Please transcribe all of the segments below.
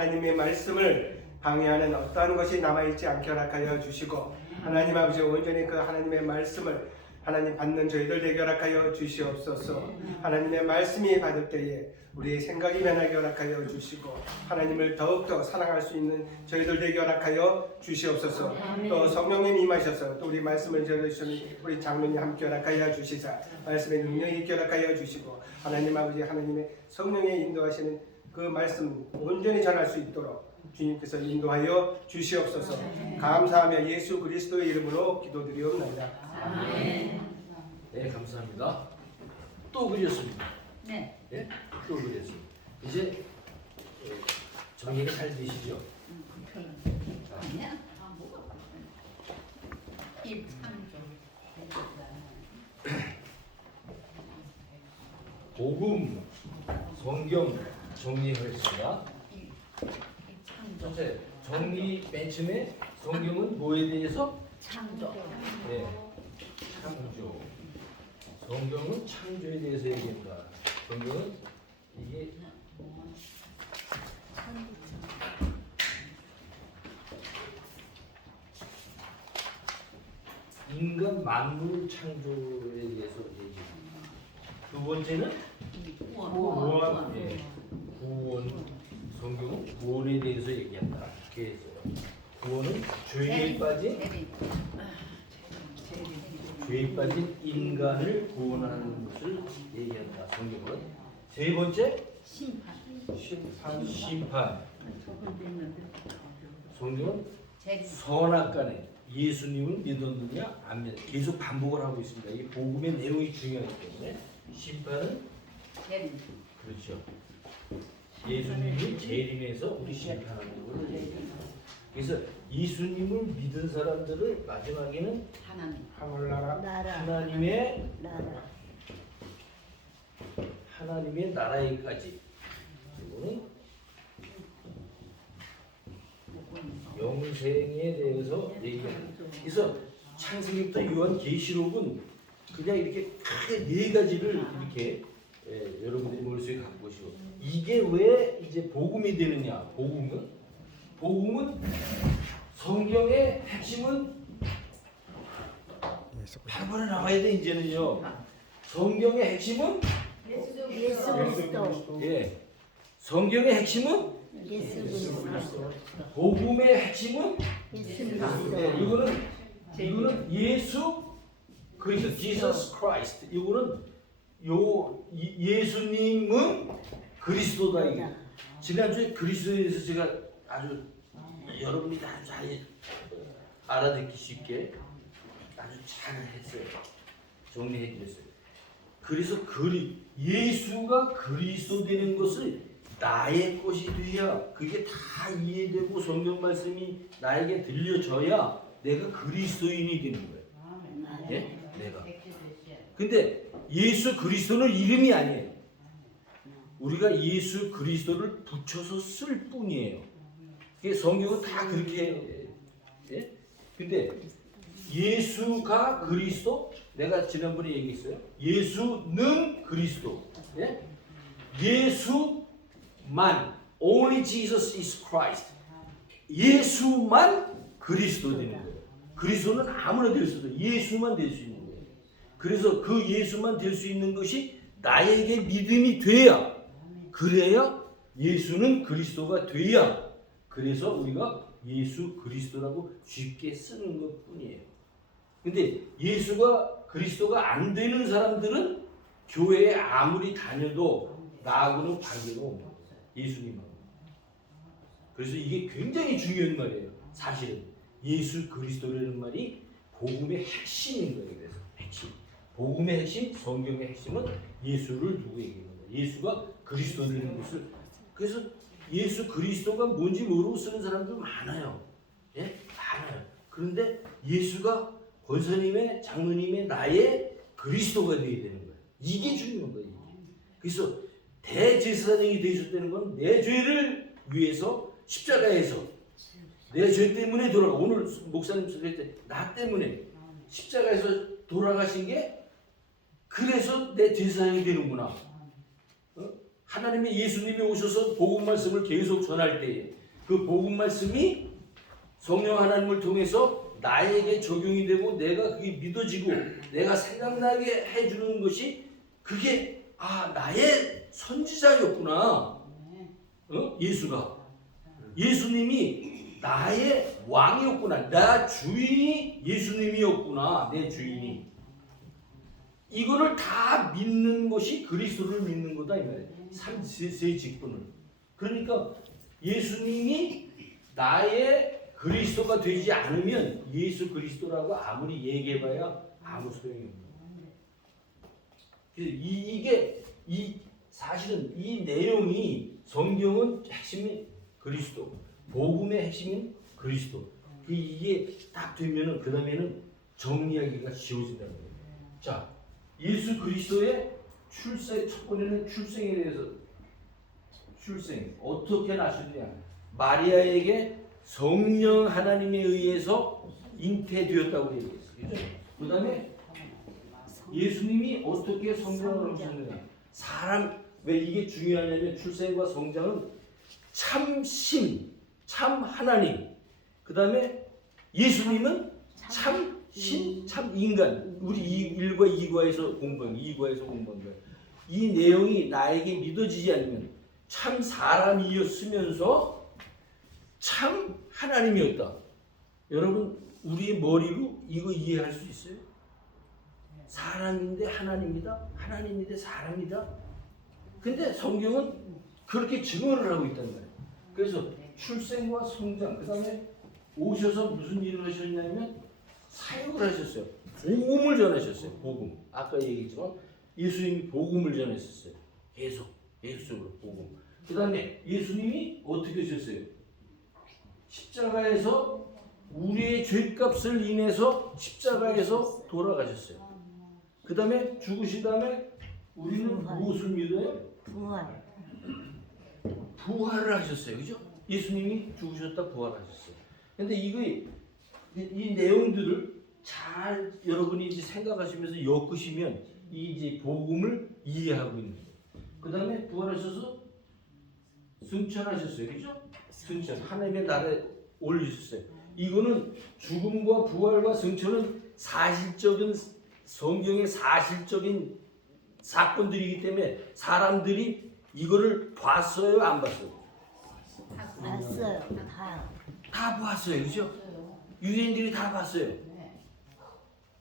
하나님의 말씀을 방해하는 어떠한 것이 남아있지 않게 허락하여 주시고, 하나님 아버지 온전히 그 하나님의 말씀을 하나님 받는 저희들 되게 허락하여 주시옵소서. 하나님의 말씀이 받을 때에 우리의 생각이 변하게 허락하여 주시고, 하나님을 더욱더 사랑할 수 있는 저희들 되게 허락하여 주시옵소서. 또 성령님 임하셔서 또 우리 말씀을 전해주시는 우리 장로님 함께 허락하여 주시사 말씀의 능력이 있게 허락하여 주시고, 하나님 아버지 하나님의 성령의 인도하시는 그 말씀 온전히 전할 수 있도록 주님께서 인도하여 주시옵소서. 감사하며 예수 그리스도의 이름으로 기도드리옵나이다. 아멘. 네, 감사합니다. 또 그렸습니다. 네. 네? 또 그렸습니다. 이제 정리가 잘 되시죠? 아니야? 아, 뭐가? 입창조. 복음, 성경 정리하겠습니다. 입창조. 첫째, 정리 맨 처음에 성경은 뭐에 대해서? 창조. 네, 창조. 성경은 창조에 대해서 얘기한다. 성경은 이게 인간 만물 창조에 대해서 얘기합니다. 두 번째는 구원. 예, 구원. 성경은 구원에 대해서 얘기한다. 그래서 구원은 죄에 빠진 인간을 구원하는 것을 얘기한다. 성경은 세 번째 심판. 성경은 선악간에 예수님을 믿었느냐 안 믿었느냐 계속 반복을 하고 있습니다. 이 복음의 내용이 중요하기 때문에 심판은 그렇죠. 예수님이 재림해서 우리 심판하는 걸 얘기합니다. 그래서 예수님을 믿은 사람들을 마지막에는 하나님의 나라에까지, 이거는 영생에 대해서 얘기합니다. 그래서 창세기부터 요한계시록은 그냥 이렇게 크게 네 가지를 이렇게 여러분들이 머릿속에 갖고 오시고, 이게 왜 이제 복음이 되느냐? 복음은 성경의 핵심은 바로 나와야 돼. 이제는요. 성경의 핵심은 예수 그리스도. 예. 성경의 핵심은 예수 그리스도. 복음의 핵심은 예수 그리스도. 이거는 예수 그리스도, Jesus Christ. 이거는 예수님은 그리스도다. 이게 지난주에 그리스도에 대해서 제가 아주 여러분이 아주 잘 알아듣기 쉽게 아주 잘 했어요. 정리해 드렸어요. 그래서 예수가 그리스도 되는 것을 나의 것이 돼야, 그게 다 이해되고 성경 말씀이 나에게 들려져야 내가 그리스도인이 되는 거예요. 예? 내가. 근데 예수 그리스도는 이름이 아니에요. 우리가 예수 그리스도를 붙여서 쓸 뿐이에요. 성경은 다 그렇게. 예? 근데 예수가 그리스도, 내가 지난번에 얘기했어요. 예수는 그리스도. 예? 예수만, only Jesus is Christ. 예수만 그리스도 되는 거예요. 그리스도는 아무나 될 수도, 예수만 될 수 있는 거예요. 그래서 그 예수만 될 수 있는 것이 나에게 믿음이 돼야, 그래야 예수는 그리스도가 돼야, 그래서 우리가 예수 그리스도라고 쉽게 쓰는 것 뿐이에요. 근데 예수가 그리스도가 안 되는 사람들은 교회에 아무리 다녀도 나하고는 관계가 없는 거예요. 예수님하고. 그래서 이게 굉장히 중요한 말이에요. 사실은 예수 그리스도라는 말이 복음의 핵심인 거예요. 그래서 핵심. 복음의 핵심, 성경의 핵심은 예수를 두고 얘기하는 거예요. 예수가 그리스도 되는 것을. 그래서 예수 그리스도가 뭔지 모르고 쓰는 사람들 많아요. 예? 많아요. 그런데 예수가 권사님의, 장로님의, 나의 그리스도가 되어야 되는 거예요. 이게 중요한 거예요. 그래서 대제사장이 되셨다는 건 내 죄를 위해서 십자가에서 내 죄 때문에 돌아가. 오늘 목사님 소리 때 나 때문에 십자가에서 돌아가신 게, 그래서 내 제사장이 되는구나. 하나님의 예수님이 오셔서 복음 말씀을 계속 전할 때에 그 복음 말씀이 성령 하나님을 통해서 나에게 적용이 되고 내가 그게 믿어지고 내가 생각나게 해주는 것이 그게 나의 선지자였구나. 예수가 예수님이 나의 왕이었구나. 나 주인이 예수님이었구나. 내 주인이. 이거를 다 믿는 것이 그리스도를 믿는 거다 이 말이에요. 세 직분을. 그러니까 예수님이 나의 그리스도가 되지 않으면 예수 그리스도라고 아무리 얘기해봐야 아무 소용이 없는 거예요. 이게 사실은 이 내용이 성경은 핵심이 그리스도, 복음의 핵심인 그리스도. 이게 딱 되면은 그 다음에는 정리하기가 쉬워진다는 거예요. 자, 예수 그리스도의 출생, 첫 번째는 출생에 대해서. 출생 어떻게 나셨냐? 마리아에게 성령 하나님에 의해서 잉태되었다고 얘기했어요. 그 다음에 예수님이 어떻게 성장을 하셨느냐? 사람, 왜 이게 중요하냐면 출생과 성장은 참신, 참 하나님, 그 다음에 예수님은 참 신, 참 인간. 우리 1과 2과에서 공부한 거예요. 이 내용이 나에게 믿어지지 않으면 참 사람이었으면서 참 하나님이었다. 여러분 우리의 머리로 이거 이해할 수 있어요? 사람인데 하나님이다. 하나님인데 사람이다. 근데 성경은 그렇게 증언을 하고 있단 말이에요. 그래서 출생과 성장, 그 다음에 오셔서 무슨 일을 하셨냐면 사역을 하셨어요. 복음을 전하셨어요. 복음. 아까 얘기했지만 예수님이 복음을 전했었어요. 계속적으로 복음. 그 다음에 예수님이 어떻게 하셨어요? 십자가에서 우리의 죄값을 인해서 십자가에서 돌아가셨어요. 그 다음에 죽으신 다음에 우리는 무엇을 믿어요? 부활. 부활을 하셨어요. 그죠? 예수님이 죽으셨다 부활하셨어요. 근데 이 내용들을 잘 여러분이 이제 생각하시면서 엮으시면 이 이제 복음을 이해하고 있는 거예요. 그 다음에 부활하셔서 승천하셨어요. 그죠? 승천. 하나님의 나라에 올리셨어요. 이거는 죽음과 부활과 승천은 사실적인 성경의 사실적인 사건들이기 때문에 사람들이 이거를 봤어요? 안 봤어요? 봤어요. 다 봤어요. 그죠? 유대인들이 다 봤어요.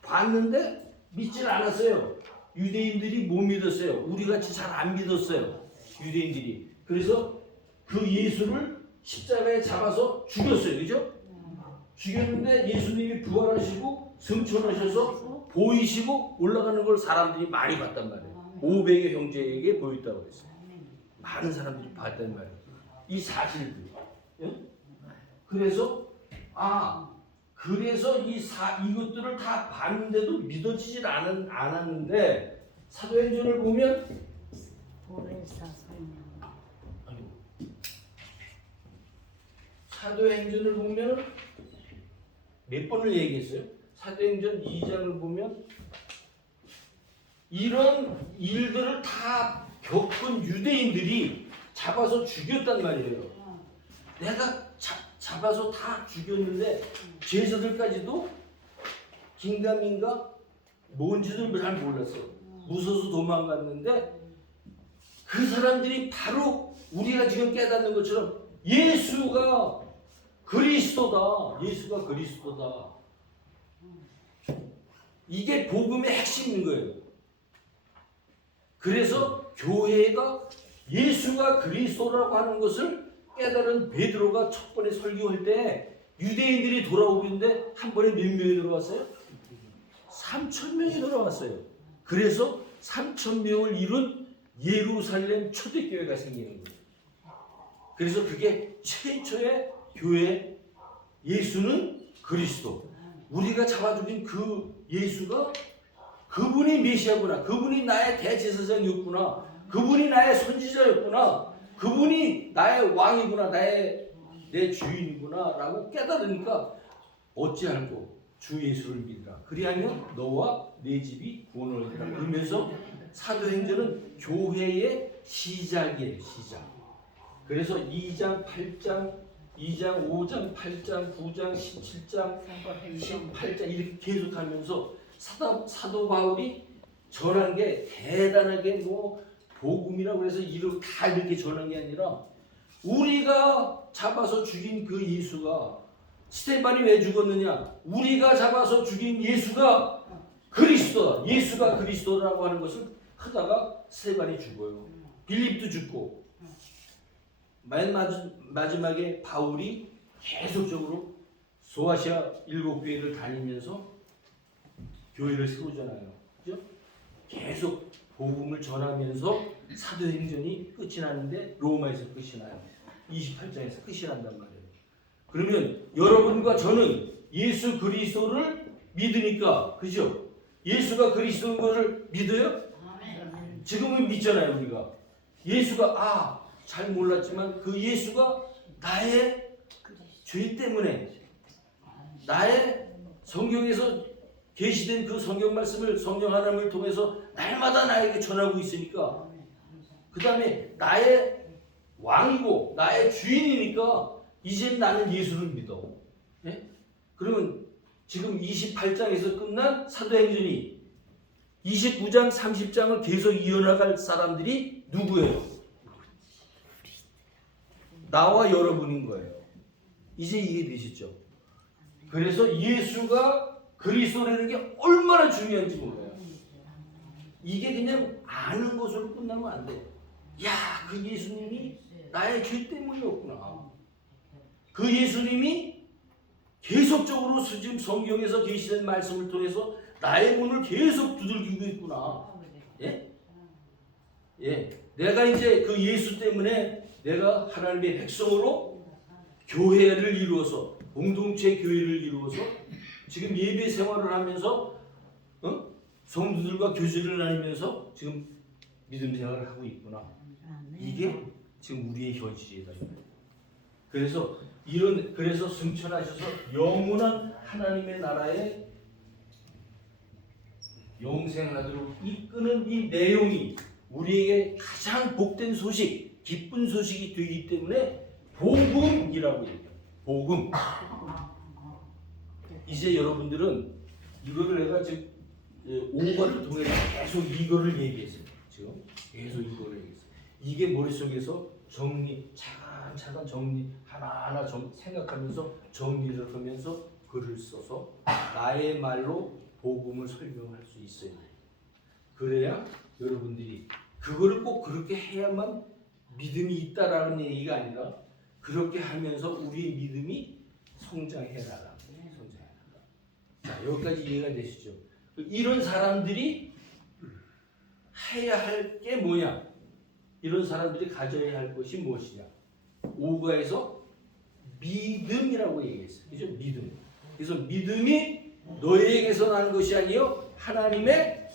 봤는데 믿질 않았어요. 유대인들이 못 믿었어요. 우리같이 잘 안 믿었어요. 유대인들이. 그래서 그 예수를 십자가에 잡아서 죽였어요. 그죠? 죽였는데 예수님이 부활하시고 승천하셔서 보이시고 올라가는 걸 사람들이 많이 봤단 말이에요. 500의 형제에게 보였다고 그랬어요. 많은 사람들이 봤단 말이에요. 이 사실들. 그래서 이것들을 다 봤는데도 믿어지질 않았는데 사도행전을 보면 보혜사 설명. 사도행전을 보면 몇 번을 얘기했어요? 사도행전 2장을 보면 이런 일들을 다 겪은 유대인들이 잡아서 죽였단 말이에요. 내가 잡아서 다 죽였는데 제자들까지도 긴가민가 뭔지도 잘 몰랐어. 무서워서 도망갔는데 그 사람들이 바로 우리가 지금 깨닫는 것처럼 예수가 그리스도다. 예수가 그리스도다. 이게 복음의 핵심인 거예요. 그래서 교회가 예수가 그리스도라고 하는 것을 깨달은 베드로가 첫 번에 설교할 때 유대인들이 돌아오는데 한 번에 몇 명이 돌아왔어요? 3,000명이 돌아왔어요. 그래서 3,000명을 이룬 예루살렘 초대교회가 생기는 거예요. 그래서 그게 최초의 교회. 예수는 그리스도. 우리가 잡아 죽인 그 예수가 그분이 메시아구나. 그분이 나의 대제사장이었구나. 그분이 나의 선지자였구나. 그분이 나의 왕이구나. 내 주인이구나 라고 깨달으니까 어찌할꼬 주 예수를 믿으라. 그리하면 너와 내 집이 구원을 얻으라. 그러면서 사도행전은 교회의 시작이에요. 시작. 그래서 2장, 8장, 2장, 5장, 8장, 9장, 17장, 18장 이렇게 계속하면서 사도 바울이 전한 게 대단하게 뭐 복음이라고 해서 이렇게 다 이렇게 전한 게 아니라 우리가 잡아서 죽인 그 예수가 스테반이 왜 죽었느냐? 우리가 잡아서 죽인 예수가 그리스도다. 예수가 그리스도라고 하는 것을 하다가 스테반이 죽어요. 빌립도 죽고 맨 마지막에 바울이 계속적으로 소아시아 7교회를 다니면서 교회를 세우잖아요. 그죠? 계속 복음을 전하면서 사도행전이 끝이 나는데 로마에서 끝이 나요. 28장에서 끝이 난단 말이에요. 그러면 여러분과 저는 예수 그리스도를 믿으니까, 그죠? 예수가 그리스도인 것을 믿어요? 지금은 믿잖아요. 우리가 예수가 잘 몰랐지만 그 예수가 나의 죄 때문에 나의 성경에서 계시된 그 성경 말씀을 성령 하나님을 통해서 날마다 나에게 전하고 있으니까, 그 다음에 나의 왕이고 나의 주인이니까 이제 나는 예수를 믿어. 예? 그러면 지금 28장에서 끝난 사도행전이 29장, 30장을 계속 이어나갈 사람들이 누구예요? 나와 여러분인 거예요. 이제 이해되시죠? 그래서 예수가 그리스도라는 게 얼마나 중요한지 몰라요. 이게 그냥 아는 것으로 끝나면 안 돼. 야, 그 예수님이 나의 죄 때문이었구나. 그 예수님이 계속적으로 지금 성경에서 계시된 말씀을 통해서 나의 문을 계속 두들기고 있구나. 예? 예. 내가 이제 그 예수 때문에 내가 하나님의 백성으로 교회를 이루어서, 공동체 교회를 이루어서 지금 예배 생활을 하면서 성도들과 교제를 나누면서 지금 믿음 생활을 하고 있구나. 이게 지금 우리의 현실이다. 그래서 승천하셔서 영원한 하나님의 나라에 영생하도록 이끄는 이 내용이 우리에게 가장 복된 소식, 기쁜 소식이 되기 때문에 복음이라고 얘기해요. 복음. 이제 여러분들은 이거를 내가 지금 5과를 통해서 계속 이거를 얘기했어요. 지금 계속 이거를 얘기했어요. 이게 머릿속에서 차근차근 정리 하나하나 생각하면서 정리를 하면서 글을 써서 나의 말로 복음을 설명할 수 있어요. 그래야 여러분들이 그거를 꼭 그렇게 해야만 믿음이 있다라는 얘기가 아니라 그렇게 하면서 우리의 믿음이 성장해나가. 자, 여기까지 이해가 되시죠? 이런 사람들이 해야 할 게 뭐냐? 이런 사람들이 가져야 할 것이 무엇이냐? 5가에서 믿음이라고 얘기했어요. 그죠? 믿음. 그래서 믿음이 너희에게서 나는 것이 아니요 하나님의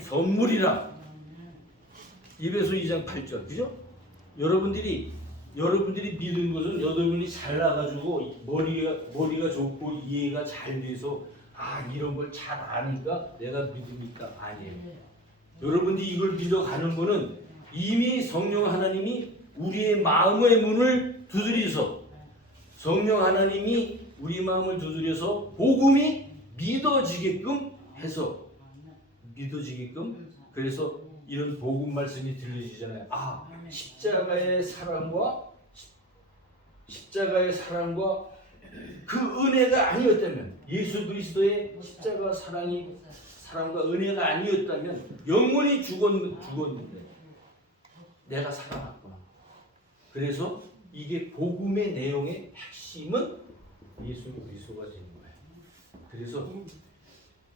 선물이라. 에베소 2장 8절. 그죠? 여러분들이 믿는 것은 여러분이 잘나가지고 머리가 좋고 이해가 잘 돼서 이런 걸 잘 아니까 내가 믿음이 있다. 아니에요. 여러분들이 이걸 믿어가는 거는 이미 성령 하나님이 우리의 마음의 문을 두드려서 성령 하나님이 우리 마음을 두드려서 복음이 믿어지게끔 해서 그래서 이런 복음 말씀이 들려지잖아요. 십자가의 사랑과 그 은혜가 아니었다면, 예수 그리스도의 십자가 사랑과 은혜가 아니었다면 영원히 죽었는데 내가 살아났구나. 그래서 이게 복음의 내용의 핵심은 예수 그리스도가 되는 거예요. 그래서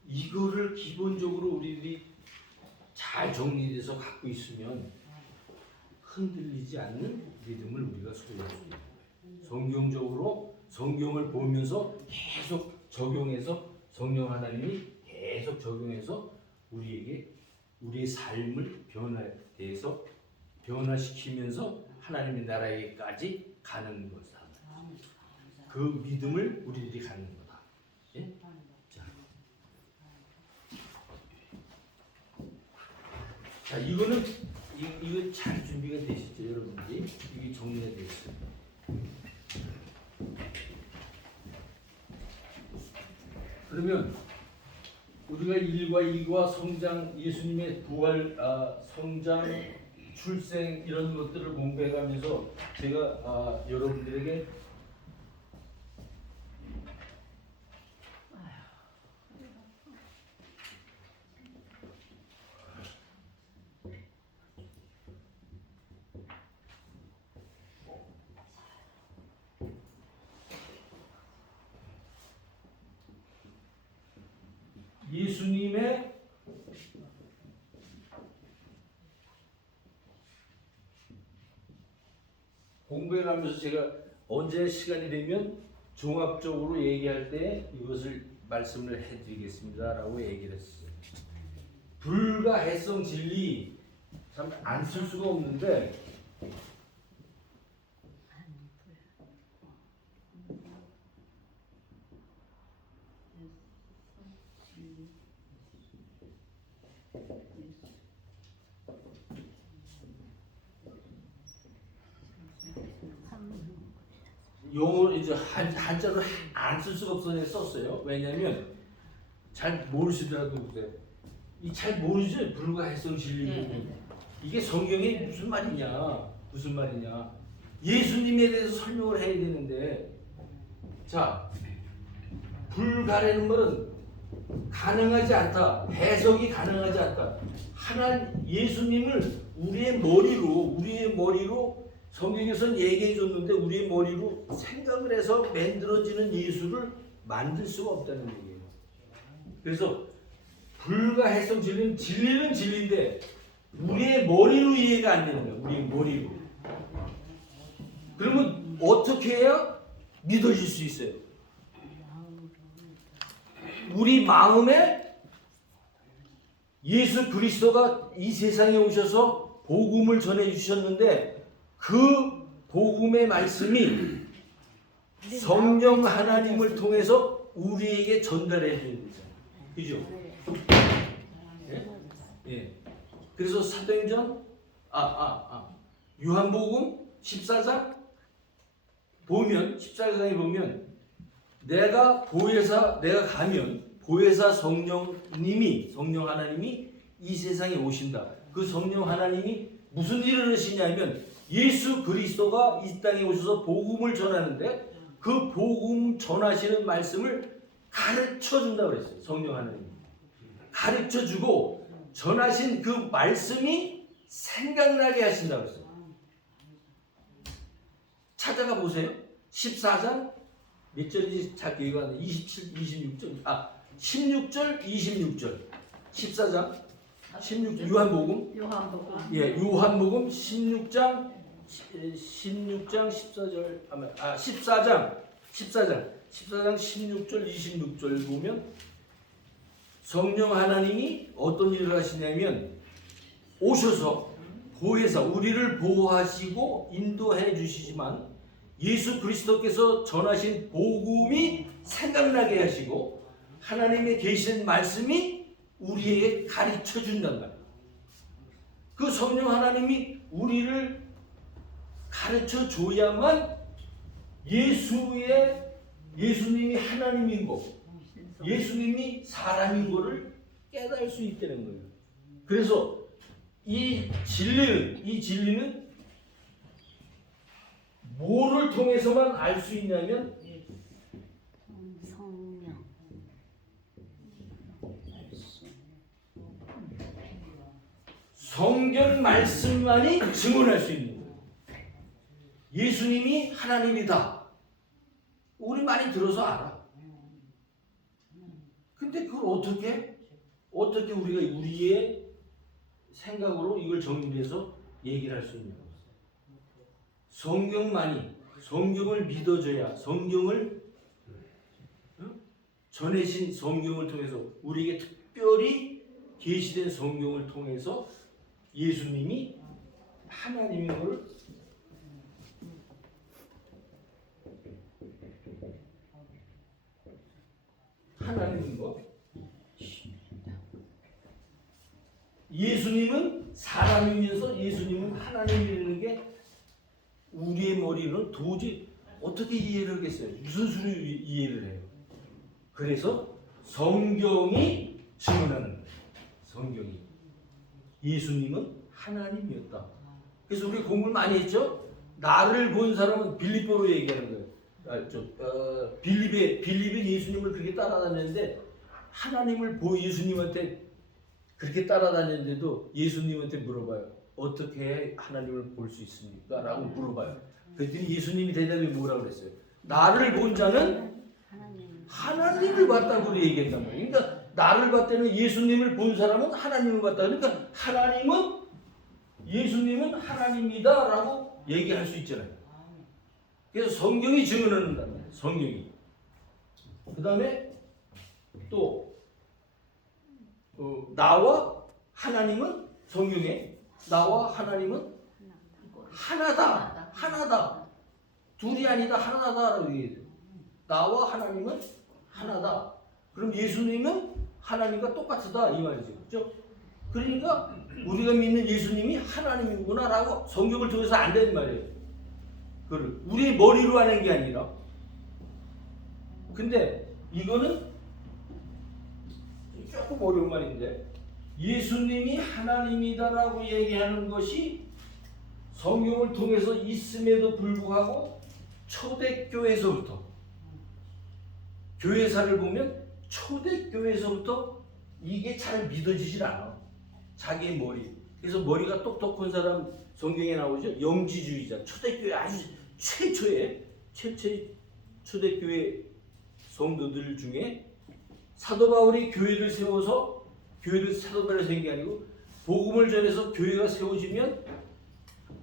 이거를 기본적으로 우리들이 잘 정리돼서 갖고 있으면 흔들리지 않는 믿음을 우리가 소유할 수 있는 거예요. 성경적으로 성경을 보면서 계속 적용해서 성령 하나님이 계속 적용해서 우리에게 우리의 삶을 변화시키면서 하나님의 나라에까지 가는 것이다. 그 믿음을 우리들이 갖는 거다. 예? 자, 이거는 이거 잘 준비가 되셨죠, 여러분들이? 이게 정리가 되어 있어요. 그러면 우리가 1과 2과 성장, 예수님의 부활, 성장, 출생 이런 것들을 공부해가면서 제가 여러분들에게 예수님의 공부해가면서 제가 언제 시간이 되면 종합적으로 얘기할 때 이것을 말씀을 해드리겠습니다라고 얘기를 했어요. 불가해성 진리 참 안 쓸 수가 없는데 영어로 이제 한자로 안 쓸 수가 없어서 썼어요. 왜냐면 잘 모르시더라도 보세요. 이 잘 모르죠. 불가해성 진리. 이게 성경에 무슨 말이냐? 무슨 말이냐? 예수님에 대해서 설명을 해야 되는데, 자, 불가라는 말은 가능하지 않다. 해석이 가능하지 않다. 예수님을 우리의 머리로 성경에서는 얘기해 줬는데 우리의 머리로 생각을 해서 만들어지는 예수를 만들 수가 없다는 얘기예요. 그래서 불가해성 진리는 진리인데 우리의 머리로 이해가 안 되는 거예요. 우리의 머리로. 그러면 어떻게 해야 믿어질 수 있어요? 우리 마음에 예수 그리스도가 이 세상에 오셔서 복음을 전해 주셨는데 그 복음의 말씀이 성령 하나님을 통해서 우리에게 전달해 주는 거죠. 그죠? 예? 예. 그래서 사도행전 요한복음 14장 보면 14장에 보면 내가 가면 보혜사 성령 하나님이 이 세상에 오신다. 그 성령 하나님이 무슨 일을 하시냐면 예수 그리스도가 이 땅에 오셔서 복음을 전하는데 그 복음 전하시는 말씀을 가르쳐 준다고 그랬어요. 성령 하나님이 가르쳐 주고 전하신 그 말씀이 생각나게 하신다고 그랬어요. 찾아가 보세요. 14장 몇 절인지 잘 기억이 안 나요. 27, 26절. 16절, 26절. 14장 16절 요한복음. 예, 요한복음 16장 14절 아마 14장 16절 26절 보면 성령 하나님이 어떤 일을 하시냐면 오셔서 보혜사 우리를 보호하시고 인도해 주시지만 예수 그리스도께서 전하신 복음이 생각나게 하시고 하나님의 계신 말씀이 우리에게 가르쳐 준단 말이에요. 그 성령 하나님이 우리를 가르쳐 줘야만 예수님이 하나님인 거, 예수님이 사람인 거를 깨달을 수 있다는 거예요. 그래서 이 진리는 뭐를 통해서만 알 수 있냐면 성령 성경 말씀만이 증언할 수 있는 거예요. 예수님이 하나님이다. 우리 많이 들어서 알아. 근데 그걸 어떻게 우리가 우리의 생각으로 이걸 정리해서 얘기를 할 수 있는 거예요. 성경을 믿어줘야 성경을 전해진 성경을 통해서 우리에게 특별히 계시된 성경을 통해서 예수님이 하나님인 것을 예수님은 사람이면서 예수님은 하나님이라는 게 우리의 머리는 도저히 어떻게 이해를 하겠어요? 무슨 수로 이해를 해요? 그래서 성경이 증언하는 거예요. 성경이. 예수님은 하나님이었다. 그래서 우리 공부를 많이 했죠? 나를 본 사람은 빌립보로 얘기하는 거예요. 빌립에 예수님을 그렇게 따라다녔는데 하나님을 예수님한테 그렇게 따라다녔는데도 예수님한테 물어봐요. 어떻게 하나님을 볼 수 있습니까? 라고 물어봐요. 그랬더니 예수님이 대답이 뭐라고 그랬어요? 나를 본 자는 하나님을 봤다고 얘기한단 말이에요. 그러니까 나를 봤다는 예수님을 본 사람은 하나님을 봤다. 그러니까 예수님은 하나님이다 라고 얘기할 수 있잖아요. 그래서 성경이 증언한다. 성경이. 그 다음에 또 나와 하나님은 성경에 나와 하나님은 하나다. 둘이 아니다 하나다라고 얘기해요. 나와 하나님은 하나다. 그럼 예수님은 하나님과 똑같다 이 말이죠. 그렇죠? 그러니까 우리가 믿는 예수님이 하나님이구나라고 성경을 통해서 안다는 말이에요. 그걸 우리의 머리로 하는 게 아니라. 근데 이거는 조금 어려운 말인데 예수님이 하나님이다라고 얘기하는 것이 성경을 통해서 있음에도 불구하고 초대교회에서부터 교회사를 보면 초대교회에서부터 이게 잘 믿어지질 않아. 자기의 머리. 그래서 머리가 똑똑한 사람 성경에 나오죠. 영지주의자. 초대교회 아주 최초의 초대교회 성도들 중에 사도 바울이 교회를 세워서 교회를 사도 바울이 세운 게 아니고 복음을 전해서 교회가 세워지면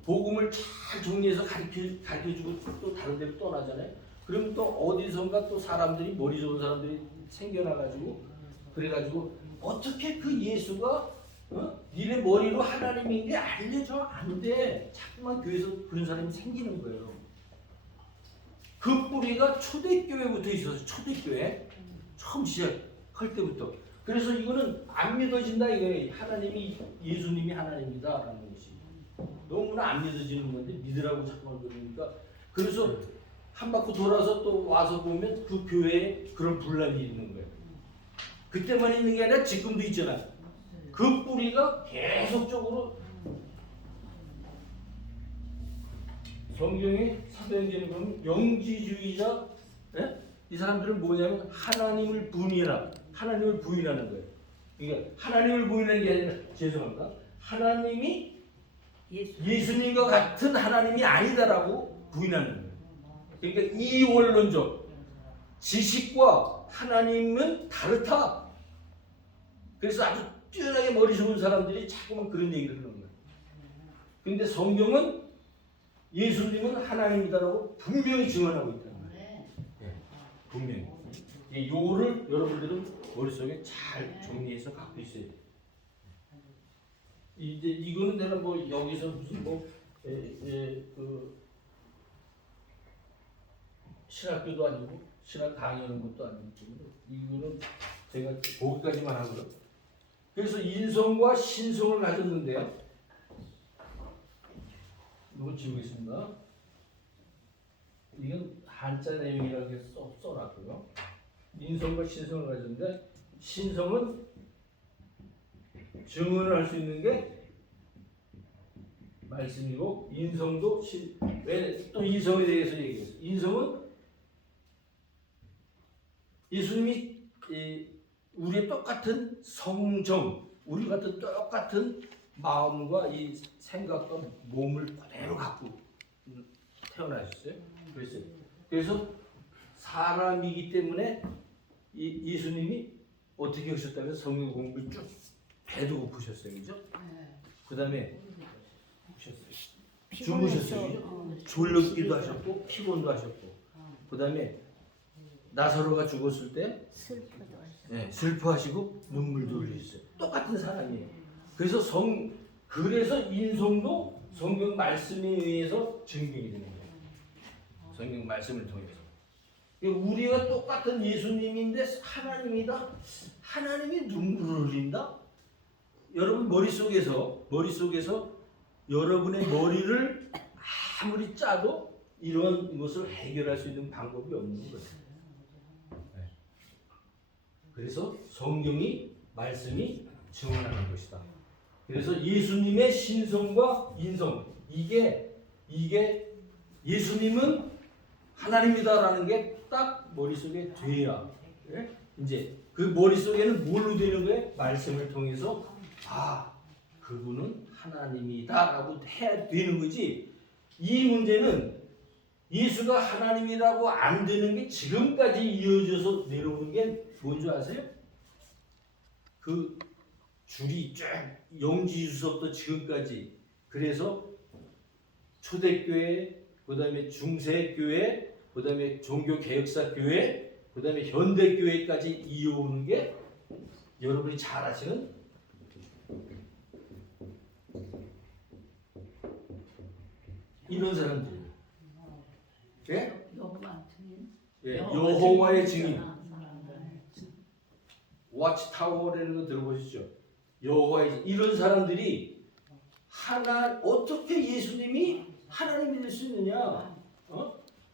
복음을 잘 정리해서 가르쳐주고 또 다른 데로 떠나잖아요. 그러면 또 어디선가 또 사람들이 머리 좋은 사람들이 생겨나가지고 그래가지고 어떻게 그 예수가 니네 머리로 하나님인 게 알려져 안 돼. 자꾸만 교회에서 그런 사람이 생기는 거예요. 그 뿌리가 초대교회부터 있어서 초대교회 처음 시작할 때부터. 그래서 이거는 안 믿어진다 이거예요. 예수님이 하나님이다라는 것이 너무나 안 믿어지는 건데 믿으라고 자꾸만 그러니까. 그래서 한 바퀴 돌아서 또 와서 보면 그 교회에 그런 분란이 있는 거예요. 그때만 있는 게 아니라 지금도 있잖아요. 그 뿌리가 계속적으로 성경의 사도행전에 보면 영지주의자, 이 사람들은 뭐냐면 하나님을 부인하는 거예요. 그러니까 하나님을 부인하는 게 아니라 죄송합니다. 하나님이 예수님과 같은 하나님이 아니다라고 부인하는 거예요. 그러니까 이원론적 지식과 하나님은 다르다. 그래서 아주 뛰어나게 머리 좋은 사람들이 자꾸만 그런 얘기를 하는 거예요. 그런데 성경은 예수님은 하나님이다라고 분명히 증언하고 있다는 거예요. 네, 분명히. 요거를 여러분들은 머릿속에 잘 정리해서 갖고 있어야 돼요. 이제 이거는 내가 뭐 여기서 무슨 그 신학교도 아니고 신학 강의하는 것도 아니고 이거는 제가 거기까지만 하고요. 그래서 인성과 신성을 가졌는데요. 이거 지우겠습니다. 이건 한자 내용이라고 해서 써놨고요. 인성과 신성을 가졌는데 신성은 증언을 할 수 있는 게 말씀이고 인성도 왜 또 인성에 대해서 얘기했어요. 인성은 예수님이 우리의 똑같은 성정, 우리 같은 똑같은 마음과 이 생각과 몸을 그대로 갖고 태어나셨어요. 그래서 사람이기 때문에 예수님이 어떻게 하셨다면 성경 공부를 쭉 배도 고프셨어요, 그죠? 그 다음에 주무셨어요, 그죠? 졸렸기도 하셨고 피곤도 하셨고, 그 다음에 나사로가 죽었을 때 슬퍼하시고 눈물도 흘리셨어요. 똑같은 사람이에요. 그래서 그래서 인성도 성경 말씀에 의해서 증명이 되는 거예요. 성경 말씀을 통해서. 우리가 똑같은 예수님인데 하나님이다. 하나님이 눈물을 흘린다. 여러분 머릿속에서 여러분의 머리를 아무리 짜도 이런 것을 해결할 수 있는 방법이 없는 것 같아요. 네. 그래서 성경이 말씀이 증언하는 것이다. 그래서 예수님의 신성과 인성 이게 예수님은 하나님이다라는 게 딱 머릿속에 돼야 이제 그 머릿속에는 뭘로 되는 거예요? 말씀을 통해서 그분은 하나님이다라고 해야 되는 거지. 이 문제는 예수가 하나님이라고 안 되는 게 지금까지 이어져서 내려오는 게 뭔지 아세요? 그 줄이 쫙 영지주서부터 지금까지. 그래서 초대교회, 그 다음에 중세교회, 그 다음에 종교개혁사교회, 그 다음에 현대교회까지 이어오는 게 여러분이 잘 아시는 이런 사람들이에요. 예? 여호와의 증인. 와치타워라는 거 들어보시죠? 여호와의 증인. 이런 사람들이 어떻게 예수님이 하나님이 될 수 있느냐?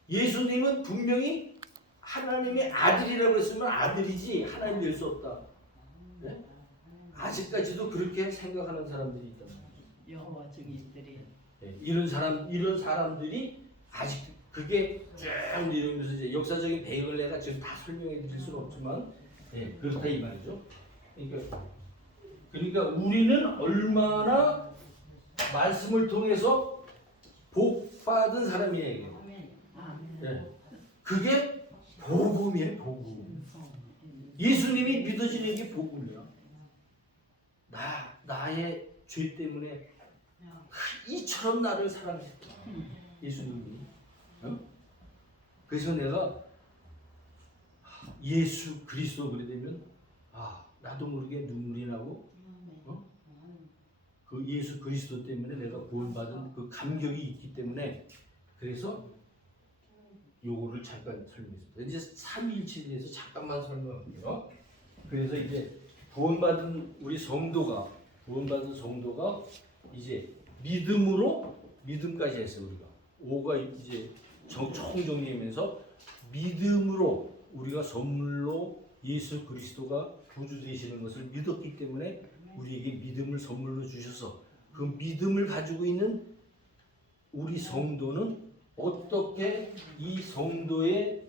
예수님은 분명히 하나님의 아들이라고 했으면 아들이지 하나님 될 수 없다. 네? 아직까지도 그렇게 생각하는 사람들이 있다. 여호와 증인들이 네, 이런 사람들이 아직 그게 쫙 내려오면서 이제 역사적인 배경을 내가 지금 다 설명해 드릴 수는 없지만 그렇다 이 말이죠. 그러니까 우리는 얼마나 말씀을 통해서 복 받은 사람이에요. 네. 그게 복음이에요, 복음. 예수님이 믿어지는 게 복음이야. 나의 죄 때문에 이처럼 나를 사랑했다. 예수님이. 그래서 내가 예수 그리스도 그래 되면 나도 모르게 눈물이 나고 그 예수 그리스도 때문에 내가 구원받은 그 감격이 있기 때문에 그래서 요거를 잠깐 설명했습니다. 이제 삼위일체에 대해서 잠깐만 설명할게요. 그래서 이제 구원받은 성도가 이제 믿음까지 했어요. 우리가 5가 이제 총정리하면서 믿음으로 우리가 선물로 예수 그리스도가 구주 되시는 것을 믿었기 때문에 우리에게 믿음을 선물로 주셔서 그 믿음을 가지고 있는 우리 성도는 어떻게 이 성도의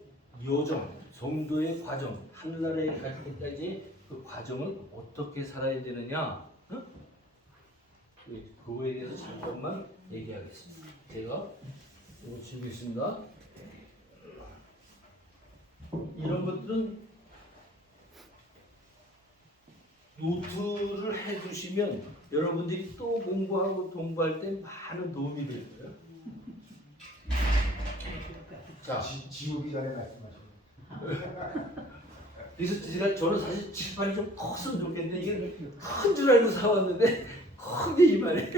여정, 성도의 과정, 하늘나라에 갈 때까지 그 과정을 어떻게 살아야 되느냐? 그거에 대해서 잠깐만 얘기하겠습니다. 제가 이거 준비했습니다. 이런 것들은 노트를 해두시면 여러분들이 또 공부할 때 많은 도움이 될 거예요. 자, 지우기 전에 말씀하시고. 그래서 저는 사실 칠판이 좀 컸으면 좋겠는데 이게 큰 줄 알고 사왔는데 큰게 이만해.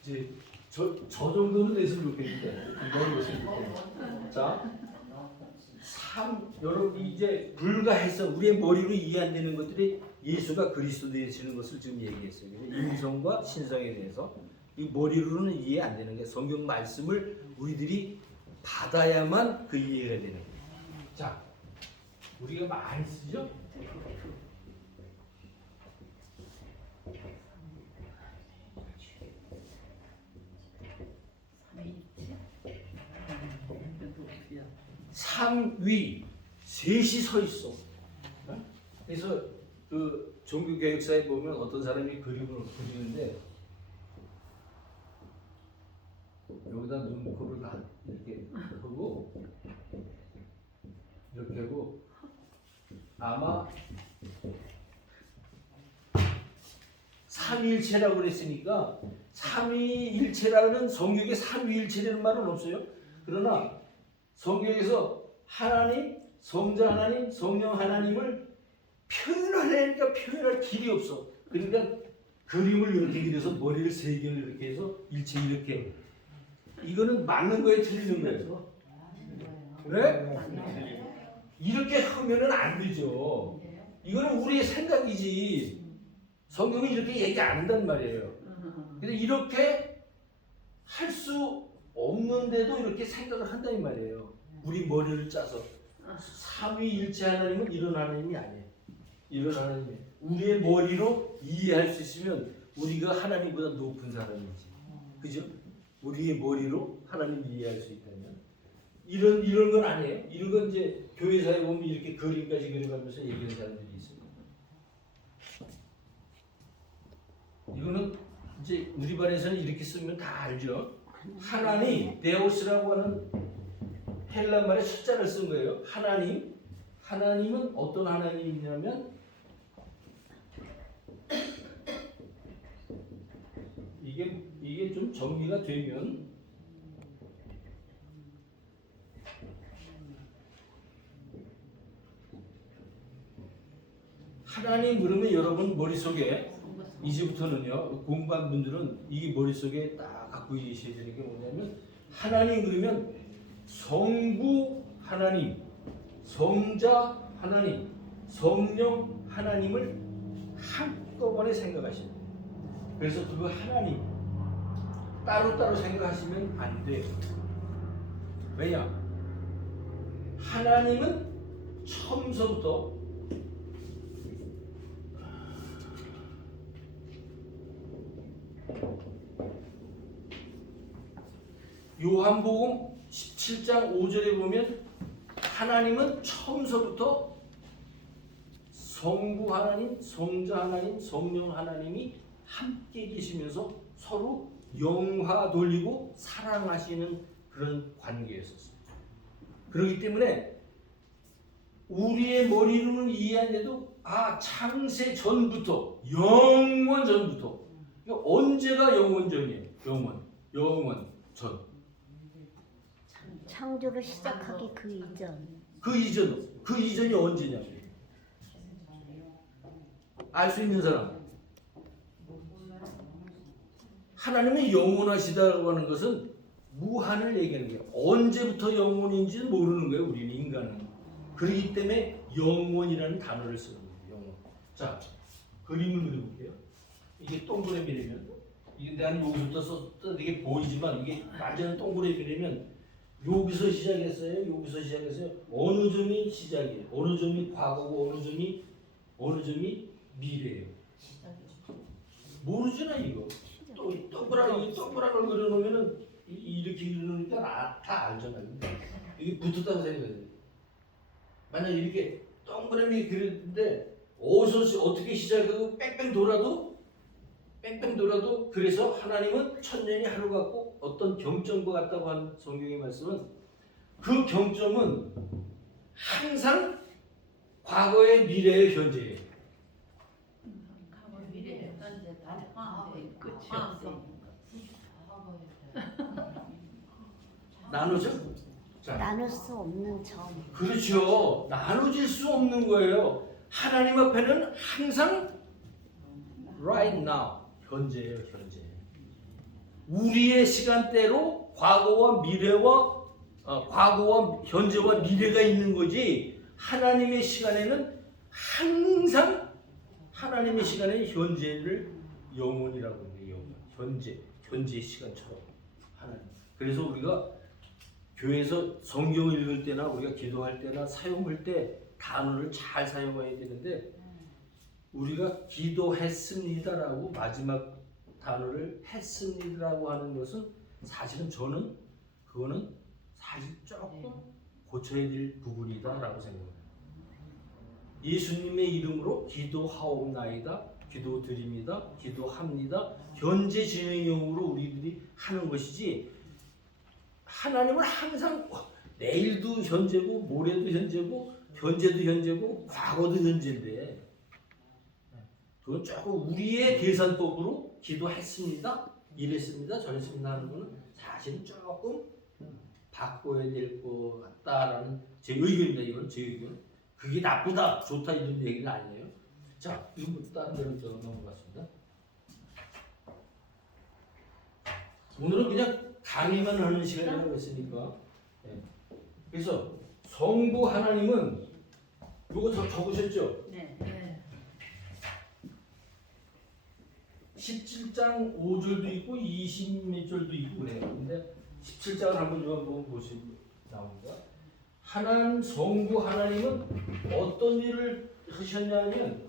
이제 저 정도는 됐으면 좋겠는데 이걸 보시면 좋겠네요. 자, 여러분 이제 불가해서 우리의 머리로 이해 안 되는 것들이 예수가 그리스도 되시는 것을 지금 얘기했어요. 인성과 신성에 대해서 이 머리로는 이해 안 되는 게 성경 말씀을 우리들이 받아야만 그 이해가 되는 거예요. 자, 우리가 많이 쓰죠? 삼위 셋이 서 있어. 그래서 그 종교개혁사에 보면 어떤 사람이 그림을 그리는데 여기다 눈, 코를 다 이렇게 하고 이렇게 하고 아마 삼위일체라고 그랬으니까 삼위일체라는 성경에 삼위일체라는 말은 없어요. 그러나 성경에서 하나님, 성자 하나님, 성령 하나님을 표현하려니까 표현할 길이 없어. 그러니까 그림을 이렇게 그려서 머리를 세 개를 이렇게 해서 일체 이렇게. 이거는 맞는 거에 틀리는 거예요. 그래? 이렇게 하면은 안 되죠. 이거는 우리의 생각이지. 성경이 이렇게 얘기 안 한단 말이에요. 근데 이렇게 할 수 없는데도 이렇게 생각을 한다는 말이에요. 우리 머리를 짜서 삼위일체 하나님은 이런 하나님이 아니에요. 이런 하나님이에요. 우리의 머리로 이해할 수 있으면 우리가 하나님보다 높은 사람이지. 그죠? 우리의 머리로 하나님 이해할 수 있다면 이런 건 아니에요. 이런 건 이제 교회사에 보면 이렇게 그림까지 그려가면서 얘기하는 사람들이 있어요. 이거는 이제 우리 반에서는 이렇게 쓰면 다 알죠. 하나님, 데오스라고 하는 헬라 말의 숫자를 쓴 거예요. 하나님, 하나님은 어떤 하나님이냐면 이게 좀 정리가 되면 하나님 그러면 여러분 머릿속에 이제부터는요 공부한 분들은 이게 머릿속에 딱 갖고 계셔야 되는 게 뭐냐면 하나님 그러면 성부 하나님, 성자 하나님, 성령 하나님을 한꺼번에 생각하시는 거예요. 그래서 그거 하나님 따로따로 생각하시면 안 돼요. 왜냐? 하나님은 처음서부터 요한복음 17장 5절에 보면 하나님은 처음서부터 성부 하나님, 성자 하나님, 성령 하나님이 함께 계시면서 서로 영화 돌리고 사랑하시는 그런 관계였었어요. 그렇기 때문에 우리의 머리로는 이해 안 돼도 창세 전부터 영원 전부터 언제가 영원 전이에요? 영원 전. 창조를 시작하기 그 이전. 그 이전이 언제냐? 알 수 있는 사람. 하나님이 영원하시다고 하는 것은 무한을 얘기하는 거예요. 언제부터 영원인지는 모르는 거예요. 우리는 인간은. 그렇기 때문에 영원이라는 단어를 쓰는 거예요. 영원. 자, 그림을 그려볼게요. 이게 동그라미라면 이게 나는 여기서부터 썼던 이게 보이지만 이게 완전 동그라미라면 여기서 시작했어요. 여기서 시작했어요. 어느 점이 시작이에요. 어느 점이 과거고 어느 점이 미래예요. 모르잖아 이거. 또 동그라미를 그려놓으면은 이렇게 그려놓으니까 다 알잖아요. 이게 붙었다고 생각해요. 만약 이렇게 동그라미 그렸는데 어디서 어떻게 시작하고 뺑뺑 돌아도 그래서 하나님은 천년이 하루 같고 어떤 경점과 같다고 한 성경의 말씀은 그 경점은 항상 과거의 미래의 현재예요. 과거 미래 현재 다 끝이 없으니까. 나누죠? 자, 나눌 수 없는 점. 그렇죠. 나눠질 수 없는 거예요. 하나님 앞에는 항상 right now 현재예요. 현재. 우리의 시간대로 과거와 현재와 미래가 있는 거지. 하나님의 시간에는 항상 하나님의 시간에는 현재를 영원이라고 해요. 현재 시간처럼 하나님. 그래서 우리가 교회에서 성경을 읽을 때나 우리가 기도할 때나 사용할 때 단어를 잘 사용해야 되는데 우리가 기도했습니다라고 마지막 단어를 했습니다라고 하는 것은 사실은 저는 그거는 사실 조금 고쳐야 될 부분이다라고 생각합니다. 예수님의 이름으로 기도하옵나이다, 기도드립니다, 기도합니다. 현재 진행형으로 우리들이 하는 것이지 하나님은 항상 내일도 현재고 모레도 현재고 현재도 현재고 과거도 현재인데 그건 조금 우리의 계산법으로 기도했습니다, 이랬습니다, 저랬습니다 하는 거는 사실은 조금 바꿔야 될 것 같다라는 제 의견입니다. 이건 제 의견. 그게 나쁘다, 좋다 이런 얘기는 아니에요. 자, 이거부터 다른 데로 저 넘어갔습니다. 오늘은 그냥 강의만 하는 시간이라고 했으니까. 네. 그래서 성부 하나님은 이거 적으셨죠? 네. 17장 5절도 있고 20몇 절도 있고 그래요. 근데 17장을 한번 보시면 나옵니다. 하나님 성부 하나님은 어떤 일을 하셨냐면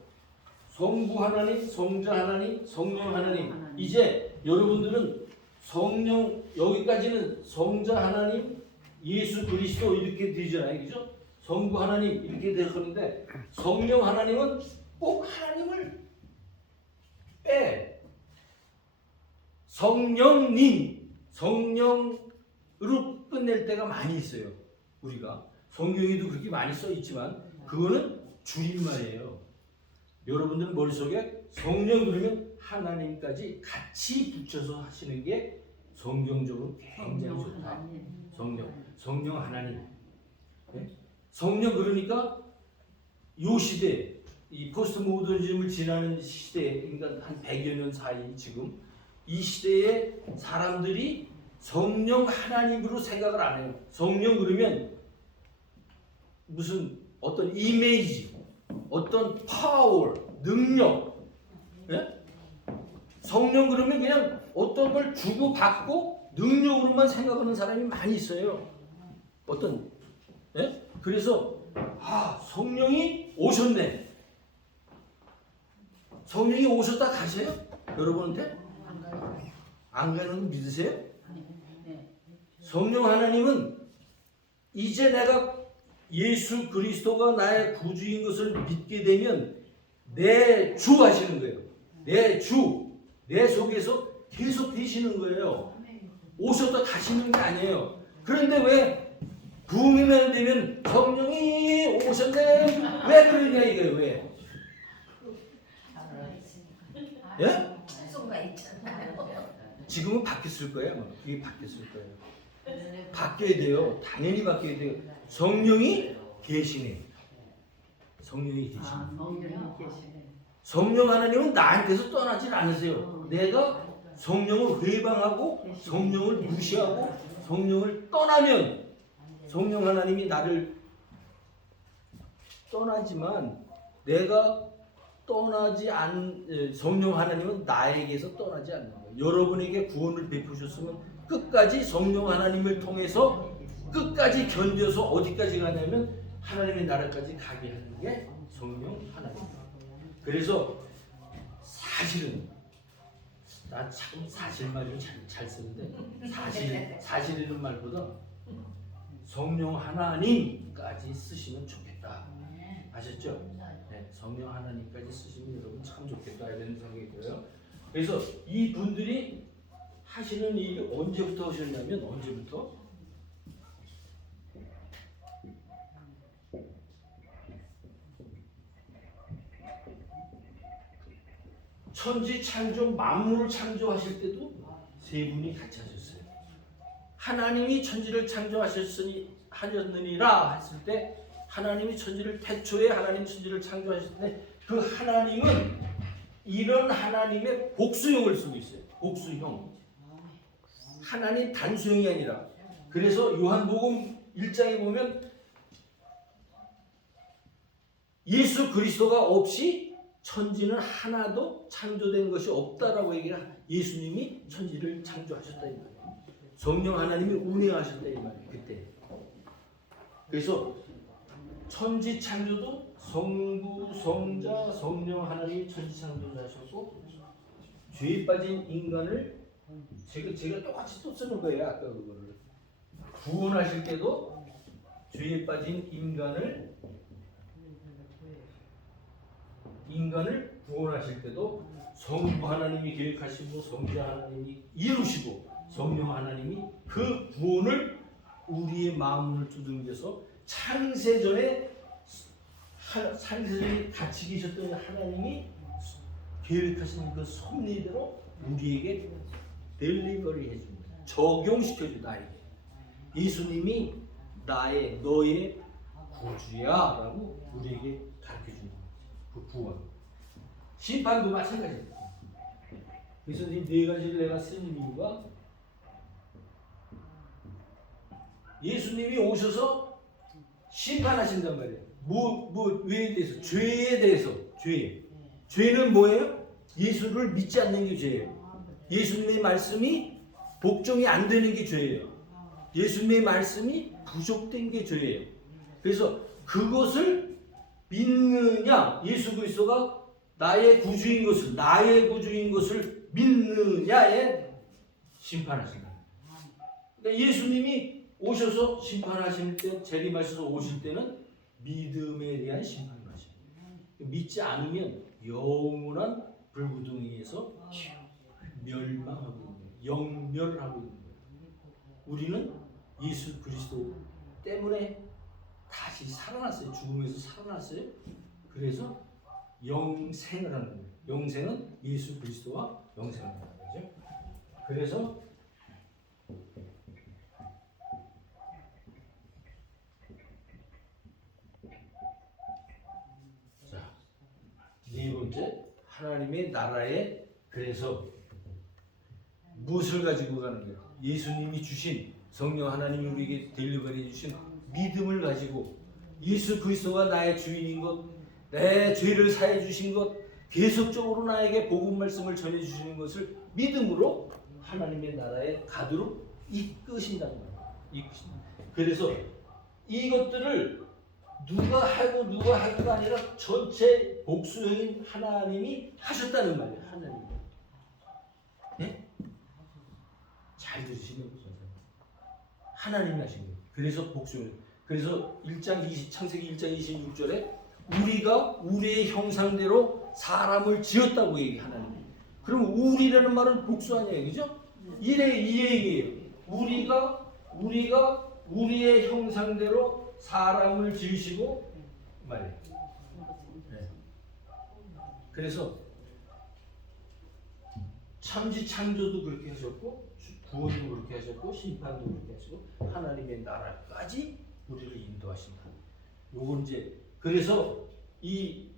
성부 하나님, 성자 하나님, 성령 하나님. 이제 여러분들은 성령 여기까지는 성자 하나님, 예수 그리스도 이렇게 되잖아요, 그죠? 성부 하나님 이렇게 되었는데 성령 하나님은 꼭 하나님을 빼 성령님, 성령으로 끝낼 때가 많이 있어요. 우리가 성경에도 그렇게 많이 써 있지만 그거는 줄임말이에요. 여러분들 머릿속에 성령 그러면 하나님까지 같이 붙여서 하시는 게 성경적으로 굉장히 좋다. 성령 하나님. 네? 성령 그러니까 요 시대 이 포스트 모더니즘을 지나는 시대, 그러니까 한 100여 년 사이 지금 이 시대에 사람들이 성령 하나님으로 생각을 안 해요. 성령 그러면 무슨 어떤 이미지, 어떤 파워, 능력. 예? 성령 그러면 그냥 어떤 걸 주고 받고 능력으로만 생각하는 사람이 많이 있어요. 어떤 예? 그래서 성령이 오셨네. 성령이 오셨다 가세요? 여러분한테? 안 가는 거 믿으세요? 성령 하나님은 이제 내가 예수 그리스도가 나의 구주인 것을 믿게 되면 내 주 하시는 거예요. 내 주, 내 속에서 계속 되시는 거예요. 오셨다 가시는 게 아니에요. 그런데 왜 부흥회만 되면 성령이 오셨네? 왜 그러냐 이거예요. 왜? 예? 지금은 바뀌었을 거예요. 그게 바뀌었을 거예요. 바뀌어야 돼요. 당연히 바뀌어야 돼요. 성령이 계시네. 성령이 계시네. 성령 하나님은 나한테서 떠나질 않으세요. 내가 성령을 회방하고 성령을 무시하고 성령을 떠나면 성령 하나님이 나를 떠나지만 내가 떠나지 성령 하나님은 나에게서 떠나지 않는 거예요. 여러분에게 구원을 베푸셨으면 끝까지 성령 하나님을 통해서 끝까지 견뎌서 어디까지 가냐면 하나님의 나라까지 가게 하는 게 성령 하나님입니다. 그래서 사실은 나 참 사실말을 잘 쓰는데 사실이라는 말보다 성령 하나님까지 쓰시면 좋겠다. 아셨죠? 네, 성령 하나님까지 쓰시면 여러분 참 좋겠다 이런 생각이 들어요. 그래서 이 분들이 하시는 일이 언제부터 하셨냐면 언제부터? 천지 창조 만물을 창조하실 때도 세 분이 같이 하셨어요. 하나님이 천지를 하셨느니라 했을 때 하나님이 천지를 태초에 하나님 천지를 창조하셨을 때 그 하나님은 이런 하나님의 복수형을 쓰고 있어요. 복수형. 하나님 단수형이 아니라. 그래서 요한복음 1장에 보면 예수 그리스도가 없이 천지는 하나도 창조된 것이 없다라고 얘기를 예수님이 천지를 창조하셨다 이 말이에요. 성령 하나님이 운행하셨다 이 말이에요. 그때. 그래서 천지 창조도 성부, 성자, 성령 하나님이 천지 창조하셨고 죄에 빠진 인간을 제가 똑같이 또 쓰는 거예요. 아까 그거를 구원하실 때도 죄에 빠진 인간을 구원하실 때도 성부 하나님이 계획하시고 성자 하나님이 이루시고 성령 하나님이 그 구원을 우리의 마음을 두들겨서 창세전에 같이 계셨던 하나님이 계획하신 그 섭리대로 우리에게 델리버리 해줍니다. 적용시켜줘 나에게. 예수님이 너의 구주야라고 우리에게 가르쳐주는 그 구원. 심판도 마찬가지예요. 그래서 이 네 가지를 내가 쓴 이유가 예수님이 오셔서 심판하신단 말이에요. 왜에 대해서? 죄에 대해서. 죄는 뭐예요? 예수를 믿지 않는 게 죄예요. 예수님의 말씀이 복종이 안 되는 게 죄예요. 예수님의 말씀이 부족된 게 죄예요. 그래서 그것을 믿느냐, 예수 그리스도가 나의 구주인 것을 믿느냐에 심판하신다. 그러니까 예수님이 오셔서 심판하실 때, 재림하셔서 오실 때는 믿음에 대한 심판을 하십니다. 믿지 않으면 영원한 불구덩이에서 멸망하고 있는 거예요. 영멸하고 있는 거예요. 우리는 예수 그리스도 때문에 다시 살아났어요. 죽음에서 살아났어요. 그래서 영생을 하는 거예요. 영생은 예수 그리스도와 영생을 하는 거죠. 그래서 자, 네 번째, 하나님의 나라에 그래서 무엇을 가지고 가는 거예요? 예수님이 주신, 성령 하나님이 우리에게 델리버리 주신 믿음을 가지고 예수 그리스도가 나의 주인인 것, 내 죄를 사해 주신 것, 계속적으로 나에게 복음 말씀을 전해 주시는 것을 믿음으로 하나님의 나라에 가도록 이끄신다는 거예요. 이끄신다. 그래서 이것들을 누가 하고가 아니라 전체 복수형인 하나님이 하셨다는 말이에요. 하나님. 네? 잘 들으시면 하나님이 하신 거예요. 그래서 복수형. 그래서 창세기 1장 26절에 우리가 우리의 형상대로 사람을 지었다고 얘기해 하나님. 그럼 우리라는 말은 복수 아니에요, 그죠? 이 얘기예요. 우리가 우리의 형상대로 사람을 지으시고 말이에요. 네. 그래서 창조도 그렇게 하셨고, 구원도 그렇게 하셨고, 심판도 그렇게 하시고, 하나님의 나라까지 우리를 인도하신다. 요건 이제 그래서 이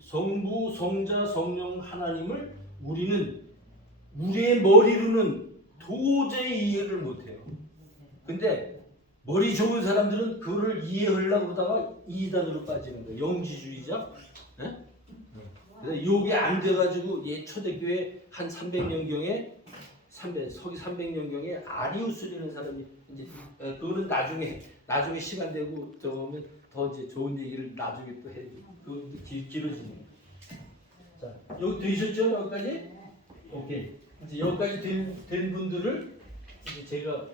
성부, 성자, 성령 하나님을 우리는 우리의 머리로는 도저히 이해를 못해요. 근데 머리 좋은 사람들은 그거를 이해하려고 그러다가 이단으로 빠지는 거예요. 영지주의자. 네? 그래서 요게 안 돼가지고 초대교회 한 300년경에 서기 300년경에 아리우스라는 사람이 이제 그거는 나중에 시간 되고 저거면 더 이제 좋은 얘기를 나중에 또 해. 그 길어지네요. 자, 여기 되셨죠? 여기까지? 오케이. 이제 여기까지 된 분들을 이제 제가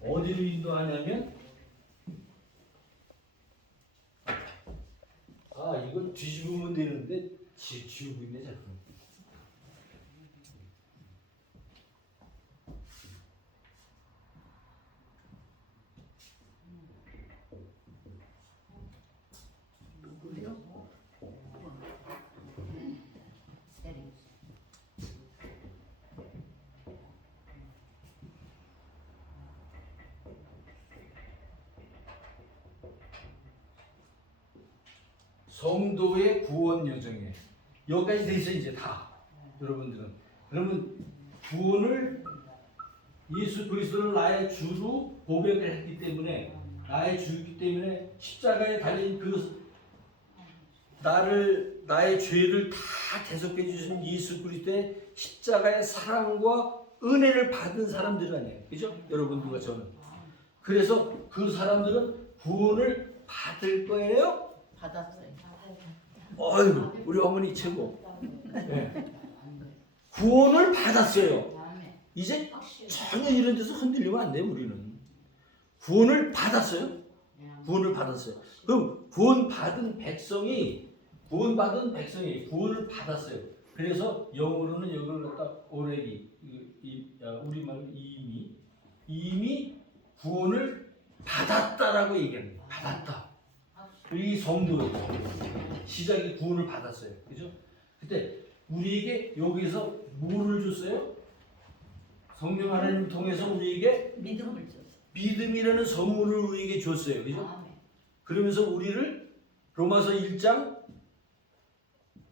어디로 인도하냐면, 이걸 뒤집으면 되는데 지우고 있네 자꾸. 성도의 구원 여정에 여기까지 돼 있어 이제 다 여러분들은. 그러면 구원을 예수 그리스도를 나의 주로 고백을 했기 때문에, 나의 주이기 때문에 십자가에 달린 나의 죄를 다 대속해 주신 예수 그리스도의 십자가의 사랑과 은혜를 받은 사람들 아니에요, 그죠? 여러분들과 저는. 그래서 그 사람들은 구원을 받을 거예요. 받았어요. 어이구, 우리 어머니 최고. 네. 구원을 받았어요. 이제 전혀 이런 데서 흔들리면 안 돼요. 우리는 구원을 받았어요. 구원을 받았어요. 그럼 구원받은 백성이 구원을 받았어요. 그래서 영어로는 이걸 갖다 already, 우리말로 이미 구원을 받았다라고 얘기합니다. 받았다. 이 성도예요. 시작이 구원을 받았어요. 그죠? 그때 우리에게 여기서 뭐를 줬어요? 성령 하나님을 통해서 우리에게 믿음을 줬어. 믿음이라는 선물을 우리에게 줬어요. 그죠? 그러면서 우리를 로마서 1장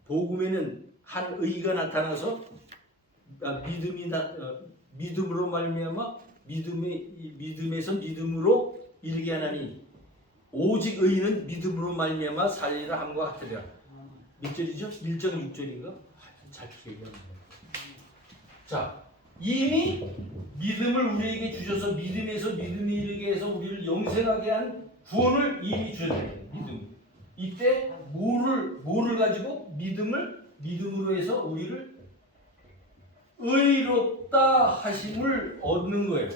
복음에는 한 의가 나타나서 믿음으로 말미암아 믿음에서 믿음으로 이르게 하나니 오직 의인은 믿음으로 말미암아 살리라 함과 같으랴. 몇 절이죠? 1장 6절인가? 잘 얘기합니다. 자, 이미 믿음을 우리에게 주셔서 믿음에서 믿음에 이르게 해서 우리를 영생하게 한 구원을 이미 주셨어요. 믿음. 이때 뭐를 가지고 믿음으로 해서 우리를 의롭다 하심을 얻는 거예요.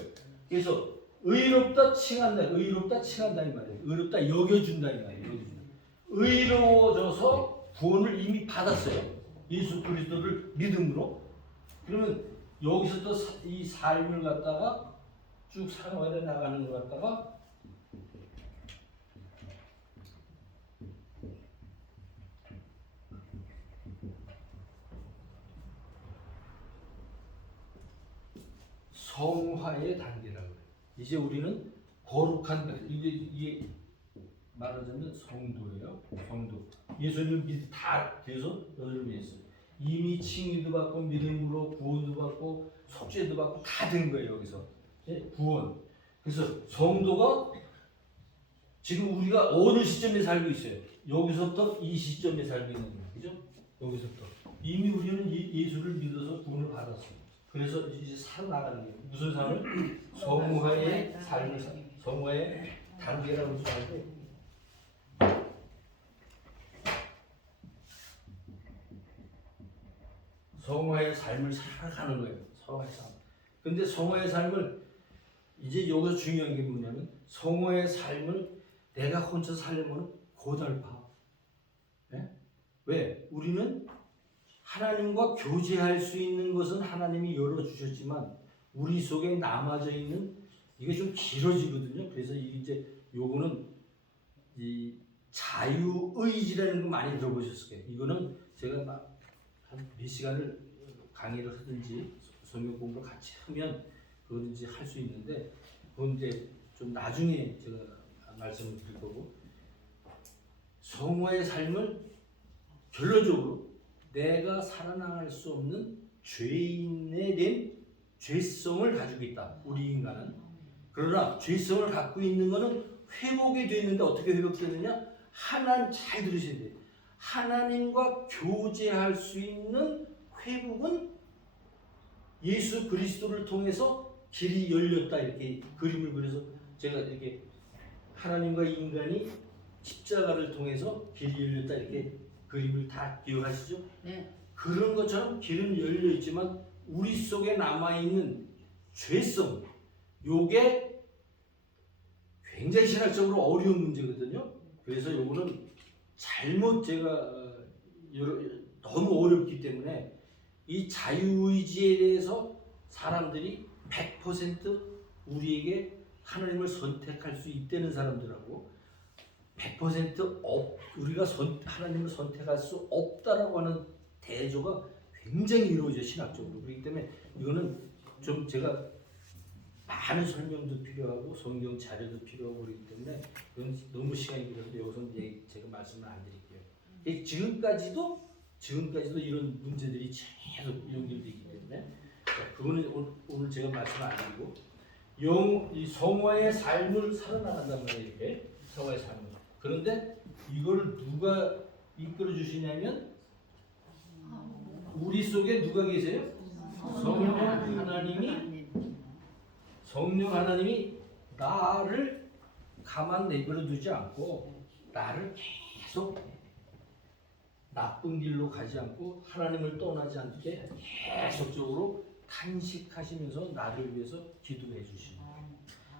그래서 의롭다 칭한다 이 말이에요. 의롭다 여겨준다 이 말이에요. 여겨준다. 의로워져서 구원을 이미 받았어요. 예수 그리스도를 믿음으로. 그러면 여기서 또 이 삶을 갖다가 쭉 살아가야 나가는 것 갖다가 성화의 단계라고 해요. 이제 우리는 거룩한 이게 말하자면 성도예요. 성도. 예수님을 다 돼서 너희를 위해서 이미 칭의도 받고 믿음으로 구원도 받고 속죄도 받고 다 된 거예요. 여기서 구원. 그래서 성도가 지금 우리가 어느 시점에 살고 있어요. 여기서부터 이 시점에 살고 있는 거예요. 그죠? 여기서부터 이미 우리는 예수를 믿어서 구원을 받았어요. 그래서 이제 살아나가는 거예요. 무슨 삶을? 성화의 삶을 성화의 단계라고 하는데 성화의 삶을 살아가는 거예요. 성화의 삶. 근데 성화의 삶을 이제 여기서 중요한 게 뭐냐면 성화의 삶을 내가 혼자 살려면 고달파. 네? 왜? 우리는 하나님과 교제할 수 있는 것은 하나님이 열어주셨지만 우리 속에 남아져 있는 이게 좀 길어지거든요. 그래서 이제 요거는 이 자유의지라는 거 많이 들어보셨을 거예요. 이거는 제가 한 몇 시간을 강의를 하든지 성경 공부를 같이 하면 그거든지 할 수 있는데 그건 이제 좀 나중에 제가 말씀을 드릴 거고 성화의 삶을 결론적으로 내가 살아나갈 수 없는 죄인에 대한 죄성을 가지고 있다. 우리 인간은. 그러나 죄성을 갖고 있는 것은 회복이 되는데 어떻게 회복되느냐? 잘 들으셔야 돼요. 하나님과 교제할 수 있는 회복은 예수 그리스도를 통해서 길이 열렸다 이렇게 그림을 그려서 제가 이렇게 하나님과 인간이 십자가를 통해서 길이 열렸다 이렇게 그림을 다 기억하시죠? 네. 그런 것처럼 길은 열려 있지만 우리 속에 남아 있는 죄성, 요게 굉장히 신학적으로 어려운 문제거든요. 그래서 요거는 잘못 제가 너무 어렵기 때문에 이 자유의지에 대해서 사람들이 100% 우리에게 하나님을 선택할 수 있다는 사람들하고 100% 우리가 하나님을 선택할 수 없다라고 하는 대조가 굉장히 이루어져 신학적으로. 그렇기 때문에 이거는 좀 제가 많은 설명도 필요하고 성경 자료도 필요하고 그렇기 때문에 이건 너무 시간이 길어서 여기서 제가 말씀을 안 드릴게요. 지금까지도 이런 문제들이 계속 연결되기 때문에 그거는 오늘 제가 말씀 안 드리고 이 성화의 삶을 살아나간단 말이에요. 이렇게 성화의 삶을. 그런데 이거를 누가 이끌어 주시냐면 우리 속에 누가 계세요? 성령 하나님이 나를 가만 내버려 두지 않고 나를 계속 나쁜 길로 가지 않고 하나님을 떠나지 않게 계속적으로 탄식하시면서 나를 위해서 기도해 주십니다.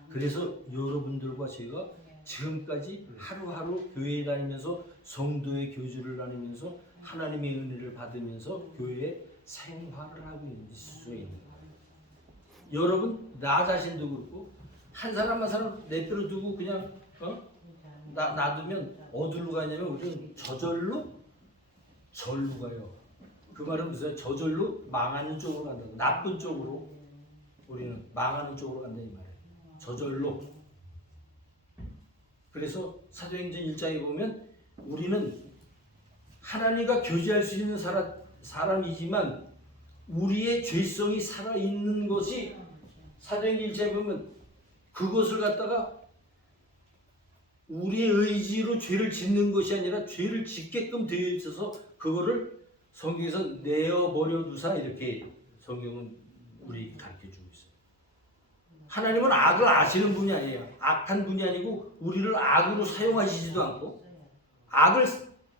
그래서 여러분들과 제가 지금까지 하루하루 교회에 다니면서 성도의 교주를 다니면서 하나님의 은혜를 받으면서 교회에 생활을 하고 있을 수 있는 거예요. 여러분 나 자신도 그렇고 한 사람 한 사람 내버려 두고 그냥 놔두면 어디로 가냐면 우리는 저절로 절로 가요. 그 말은 무슨 저절로 망하는 쪽으로 간다고. 나쁜 쪽으로 우리는 망하는 쪽으로 간다 이 말이에요. 저절로. 그래서 사도행전 1장에 보면 우리는 하나님과 교제할 수 있는 사람이지만 우리의 죄성이 살아있는 것이 사도행전 1장에 보면 그것을 갖다가 우리의 의지로 죄를 짓는 것이 아니라 죄를 짓게끔 되어 있어서 그거를 성경에서 내어버려 두사 이렇게 성경은 우리에게 가르쳐주고 있어요. 하나님은 악을 아시는 분이 아니에요. 악한 분이 아니고 우리를 악으로 사용하시지도 않고 악을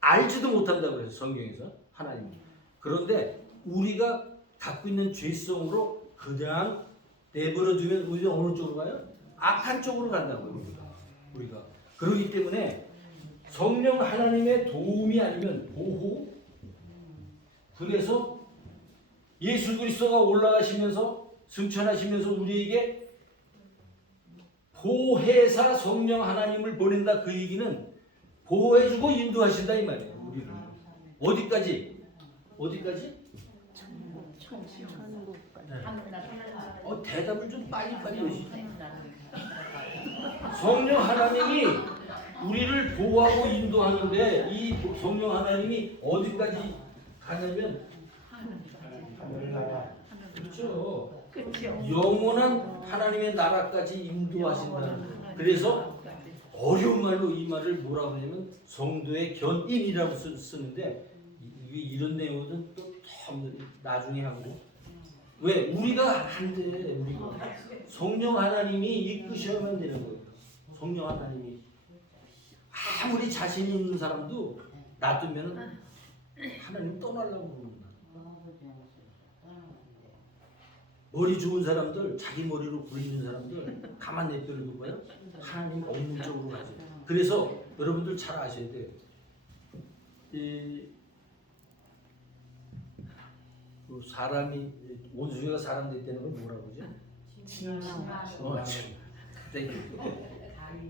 알지도 못한다고 그래서 성경에서 하나님이. 그런데 우리가 갖고 있는 죄성으로 그냥 내버려두면 우리가 어느 쪽으로 가요? 악한 쪽으로 간다고요. 우리가. 그렇기 때문에 성령 하나님의 도움이 아니면 보호. 그래서 예수 그리스도가 올라가시면서 승천하시면서 우리에게 보혜사 성령 하나님을 보낸다. 그 얘기는 보호해주고 인도하신다 이 말이에요. 우리를 어디까지? 천국까지. 대답을 좀 빨리빨리 해주세요. 성령 하나님이 우리를 보호하고 인도하는데 이 성령 하나님이 어디까지 가냐면 하늘나라. 그렇죠. 그렇죠. 영원한 하나님의 나라까지 인도하신다는 거예요. 그래서 어려운 말로 이 말을 뭐라고 하냐면 성도의 견인이라고 쓰는데 이런 내용은 또 나중에 하고 왜 우리가 한데 우리가 성령 하나님이 이끄셔야만 되는 거예요. 성령 하나님이 아무리 자신 있는 사람도 놔두면 하나님 떠나려고 그럽니다. 머리 좋은 사람들, 자기 머리로 굴리는 사람들 가만 내버려두고 봐요. 하나님 없는 쪽으로 가죠. 그래서 여러분들 잘 아셔야 돼요. 그 사람이 원숭이가 사람 됐다는 건 뭐라고 그러죠?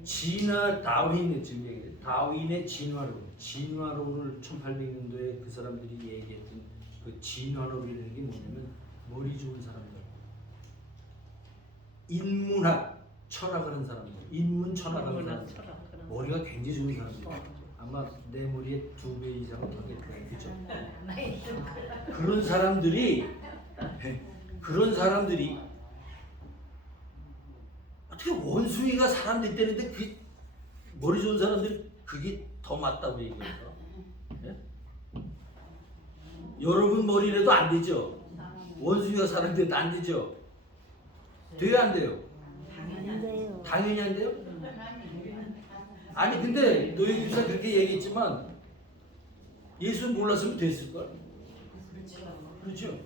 진화 다윈의 지금 얘기해요. 다윈의 진화론을 1800년도에 그 사람들이 얘기했던 그 진화론이라는 게 뭐냐면 머리 좋은 사람들, 인문학 철학하는 사람들, 인문철학하는 사람들, 머리가 굉장히 좋은 사람들. 아마 내 머리에 2배 이상은 하겠다, 그렇죠? 그런 사람들이 어떻게 원숭이가 사람 됐다는데 그 머리 좋은 사람들 그게 더 맞다고 얘기할까? 예? 여러분 머리라도 안 되죠? 원숭이가 사람 돼도 안 되죠? 돼요 안 돼요? 안 돼요. 당연히 안 돼요? 아니 근데 노예 교사 그렇게 얘기했지만 예수 몰랐으면 됐을걸? 그렇죠?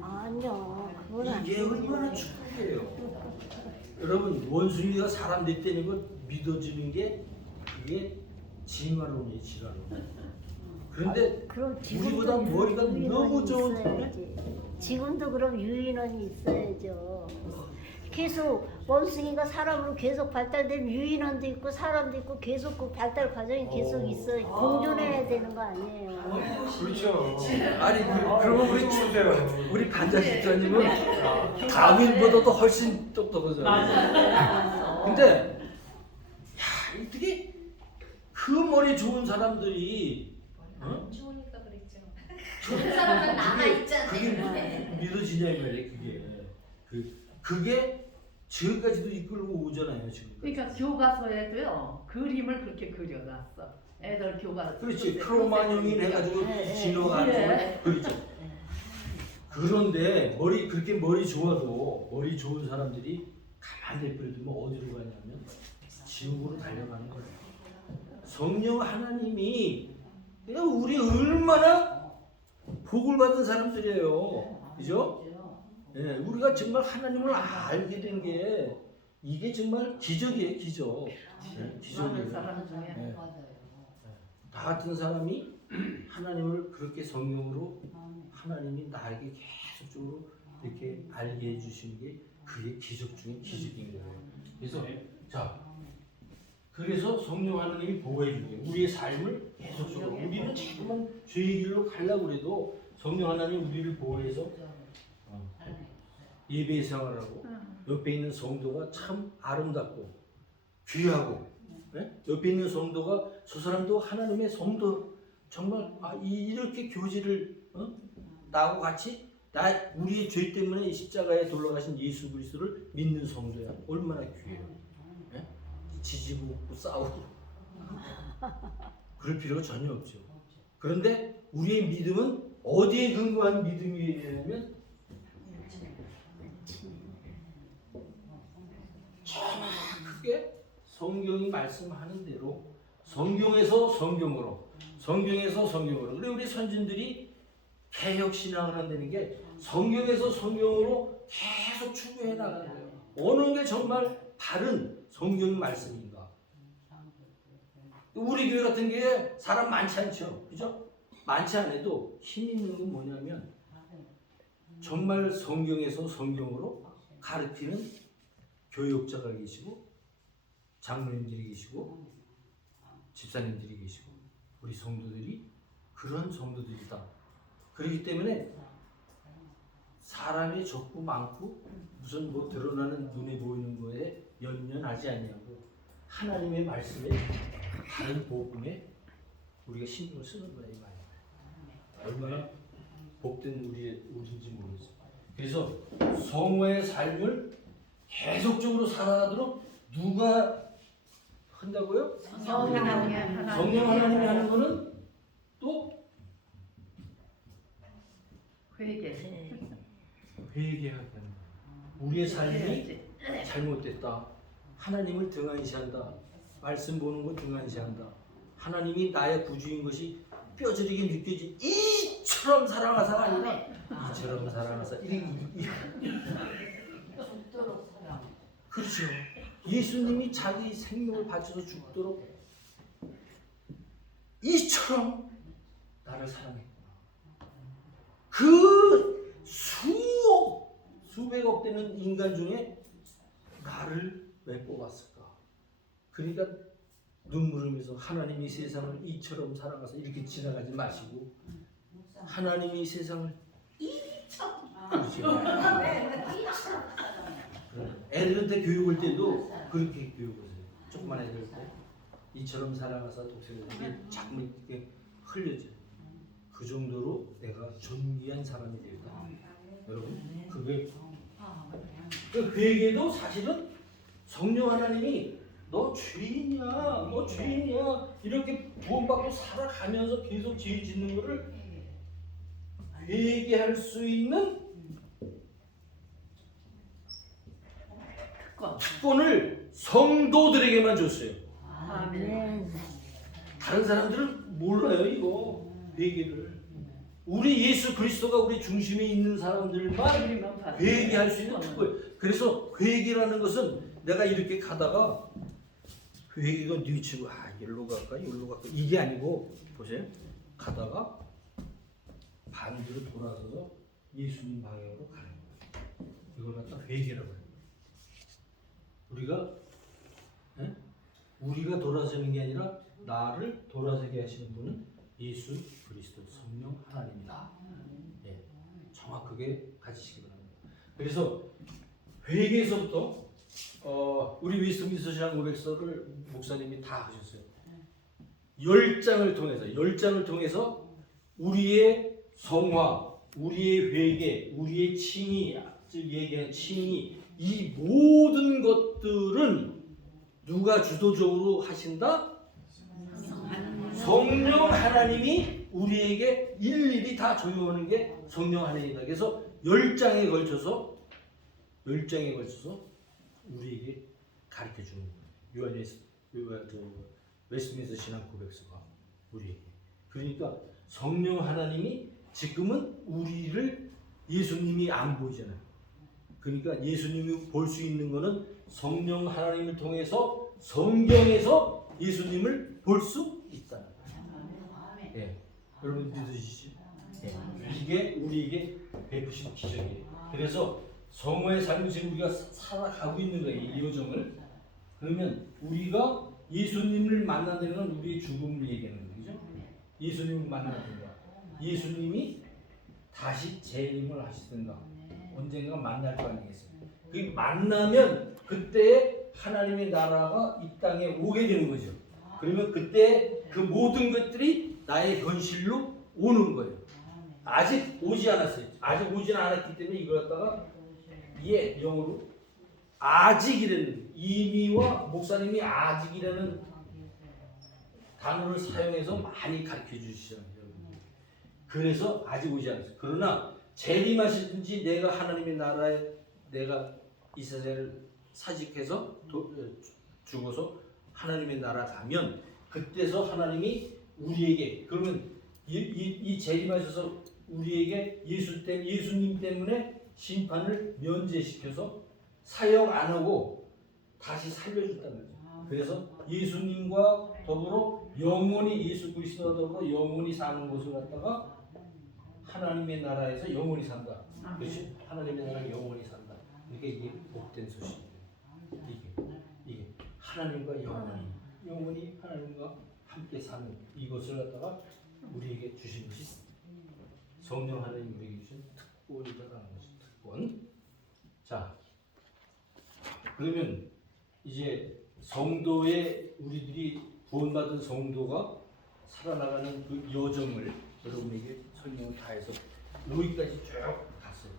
아니요. 그건 안 이게 돼요. 얼마나 축복이에요. 여러분 원숭이가 사람 됐다는 걸 믿어지는 게 그게 진화론이에요. 진화론. 그런데 그럼 우리보다 머리가 너무 좋은 있어야지. 지금도 그럼 유인원이 있어야죠. 계속 원숭이가 사람으로 계속 발달되면 유인원도 있고 사람도 있고 계속 그 발달 과정이 계속 있어요. 공존해야 되는 거 아니에요. 그렇죠. 아니 그러면 보세요. 우리 간자 집사님은 다윈보다도 훨씬 똑똑하잖아요. 근데 야 어떻게 그 머리 좋은 사람들이 안 좋으니까 그랬죠. 좋은 사람은 남아 그게 있잖아요. 믿어지냐 이 말이에요. 그게 지금까지도 이끌고 오잖아요. 지금. 그러니까 교과서에도요 그림을 그렇게 그려놨어. 애들 교과서. 그렇지. 크로마뇽인 해가지고 네, 진화가지고 네. 그렇죠. 그런데 그렇게 머리 좋아도 머리 좋은 사람들이 가만히 내버려두면 어디로 가냐면 지옥으로 달려가는 거예요. 성령 하나님이 내가 우리 얼마나 복을 받은 사람들이에요. 그죠? 예, 우리가 정말 하나님을 알게 된 게 이게 정말 기적이에요, 기적. 예, 많은 기적이에요. 사람 중에 예. 나 같은 사람이 하나님을 그렇게 성령으로 하나님이 나에게 계속적으로 이렇게 알게 해주신 게 그게 기적 중에 기적인 거예요. 그래서 성령 하나님이 보호해 주게 우리의 삶을 계속적으로 우리는 자꾸만 죄의 길로 가려고 해도 성령 하나님 우리를 보호해서 예배 생활하고 옆에 있는 성도가 참 아름답고 귀하고 옆에 있는 성도가 저 사람도 하나님의 성도 정말 이렇게 교제를 나하고 같이 우리의 죄 때문에 십자가에 돌아가신 예수 그리스도를 믿는 성도야. 얼마나 귀해요. 지지고 먹고 싸우고 그럴 필요가 전혀 없죠. 그런데 우리의 믿음은 어디에 근거한 믿음이냐면 성경이 말씀하는 대로 성경에서 성경으로 성경에서 성경으로. 그래 우리 선진들이 개혁 신앙을 한다는 게 성경에서 성경으로 계속 추구해 나가는 거예요. 어느 게 정말 바른 성경 말씀인가? 우리 교회 같은 게 사람 많지 않죠, 그죠? 많지 않아도 힘 있는 건 뭐냐면 정말 성경에서 성경으로 가르치는 교육자가 계시고 장로님들이 계시고 집사님들이 계시고 우리 성도들이 그런 성도들이다. 그렇기 때문에 사람이 적고 많고 무슨 뭐 드러나는 눈에 보이는 거에 연연하지 않냐고 하나님의 말씀에 다른 복음에 우리가 신경을 쓰는 거야 이 말이야. 얼마나 복된 우리인지 모르겠어. 그래서 성화의 삶을 계속적으로 살아가도록 누가 한다고요? 성령 하나님. 성령 하나님이 하는 거는 또 회개. 회개하게 하는 거예요. 우리의 삶이 잘못됐다. 하나님을 등한시한다. 말씀 보는 거 등한시한다. 하나님이 나의 구주인 것이 뼈저리게 느껴지. 이처럼 사랑하사가 아니라 이처럼 사랑하사. 그렇죠. 예수님이 자기 생명을 바쳐서 죽도록 이처럼 나를 사랑했구나. 그 수백억 되는 인간 중에 나를 왜 뽑았을까? 그러니까 눈물 흘리면서 하나님이 세상을 이처럼 사랑해서 이렇게 지나가지 마시고 하나님이 세상을 이처럼 그렇죠. 애들한테 교육할 때도 그렇게 교육을 해요. 조그만 애들 때 이처럼 사랑하사 독생자에게 자꾸 이렇게 흘려져요. 그 정도로 내가 존귀한 사람이 되었다. 여러분, 그게 그 회개도 사실은 성령 하나님이 너 죄인이야, 너 죄인이야 이렇게 구원받고 살아가면서 계속 죄 짓는 거를 회개할 수 있는 특권을 성도들에게만 줬어요. 아멘. 다른 사람들은 몰라요 이거 회개를. 우리 예수 그리스도가 우리 중심에 있는 사람들만 회개할 수 있는 특권. 그래서 회개라는 것은 내가 이렇게 가다가 회개가 뉘치고 여기로 갈까 여기로 갈까 이게 아니고 보세요. 가다가 반대로 돌아서서 예수님 방향으로 가는 거예요. 이걸 갖다 회개라고 해요. 우리가 돌아서는 게 아니라 나를 돌아서게 하시는 분은 예수 그리스도 성령 하나님이다. 예, 정확하게 가지시기 바랍니다. 그래서 회개에서부터 우리 웨스트민스터 신앙 고백서를 목사님이 다 하셨어요. 10장을 통해서 우리의 성화, 우리의 회개, 우리의 칭의, 즉 얘기하는 칭의 이 모든 것들은 누가 주도적으로 하신다? 성령 하나님이 우리에게 일일이 다 조용하는 게 성령 하나님이다. 그래서 10장에 걸쳐서 우리에게 가르쳐 주는 거예요. 웨스트민스터 신앙 고백서가 우리에게. 그러니까 성령 하나님이 지금은 우리를 예수님이 안 보이잖아요. 그러니까 예수님이 볼 수 있는 거는 성령 하나님을 통해서 성경에서 예수님을 볼 수 있다. 예, 여러분 믿으시죠? 예, 이게 우리에게 베푸신 기적이에요. 그래서 성화의 삶을 지금 우리가 살아가고 있는 거예요. 이 여정을. 그러면 우리가 예수님을 만난다는 건 우리의 죽음을 얘기하는 거죠. 예수님을 만나든가, 예수님이 다시 재림을 하시든가, 언젠가 만날 거 아니겠습니까? 그 만나면 그때 하나님의 나라가 이 땅에 오게 되는 거죠. 그러면 그때 그 모든 것들이 나의 현실로 오는 거예요. 아직 오지 않았어요. 아직 오지는 않았기 때문에 이걸 갖다가 영어로 아직이라는 이미와 목사님이 아직이라는 단어를 사용해서 많이 가르쳐 주시잖아요. 그래서 아직 오지 않았어요. 그러나 재림하시든지 내가 하나님의 나라에 내가 이 세상을 사직해서 죽어서 하나님의 나라 가면 그때서 하나님이 우리에게 그러면 이 재림하셔서 우리에게 예수님 때문에 심판을 면제시켜서 사역 안 하고 다시 살려준단 말이에요. 그래서 예수님과 더불어 영원히 예수 그리스도와 더불어 영원히 사는 것을 갖다가 하나님의 나라에서 영원히 산다. 그렇지? 하나님의 나라 영원히 산다. 이게 복된 소식이에요. 이게 하나님과 영원히 하나님과 함께 사는 이것을 갖다가 우리에게 주신 것이 성령 하나님 우리에게 주신 특권이라는 것이 특권. 자, 그러면 이제 성도의 우리들이 구원받은 성도가 살아나가는 그 여정을 여러분에게 설명을 다 해서 여기까지 쭉 갔어요.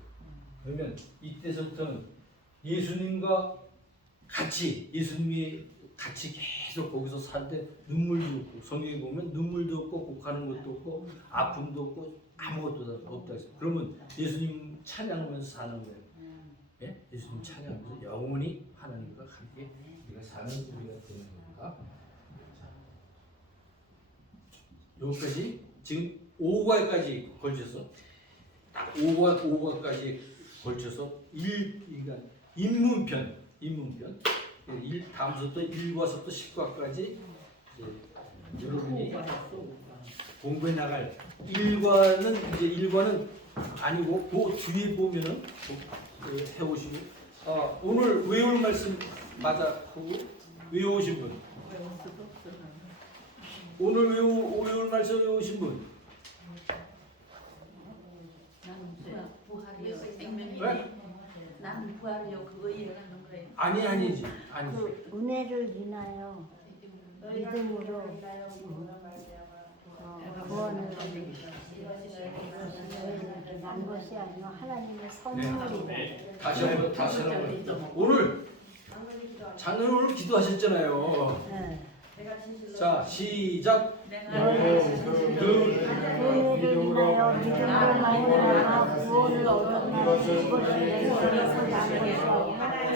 그러면 이때서부터는 예수님과 같이 계속 거기서 살때 눈물도 없고 성경에 보면 눈물도 없고 곡하는 것도 없고 아픔도 없고 아무것도 없다 했어요. 그러면 예수님 찬양하면서 사는 거예요. 예? 예수님 찬양하면서 영원히 하나님과 함께 우리가 사는 우리가 되는 겁니다. 여기까지 지금 5과까지 걸쳐서 5과까지 걸쳐서 그러니까 입문편 다음부터 1과서부터 10과까지 여러분이 공부해 나갈 1과는 아니고 그 뒤에 보면은 해오시고 오늘 외울 말씀 맞아 외우신 분 오늘 외울 말씀 외우신 분 부활이요, 생명이요. 네? 나는 부활이요, 그거 얘기하는 거예요. 아니지 그 은혜를 인하여 믿음으로 구원을 난 것이 아니라 하나님의 선물이다. 다시 한번 오늘 작년 오늘 기도하셨잖아요. 네. 자 시작. 은혜를 인하여 믿음으로 말미암아 구원을 얻었나니 이것이 예수께서 난 것이 아니라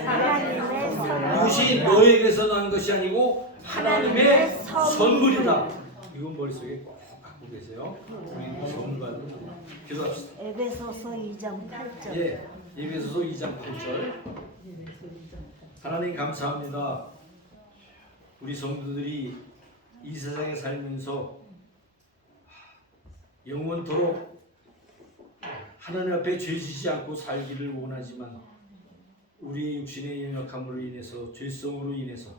하나님의 선물. 이것이 너에게서 난 것이 아니고 하나님의 선물이다. 이건 머릿속에 꼭 갖고 계세요. 우리 선물받은 기도합시다. 에베소서 2장 8절. 예, 에베소서 2장 8절. 하나님 감사합니다. 우리 성도들이 이 세상에 살면서 영원토록 하나님 앞에 죄지지 않고 살기를 원하지만 우리 육신의 연약함으로 인해서 죄성으로 인해서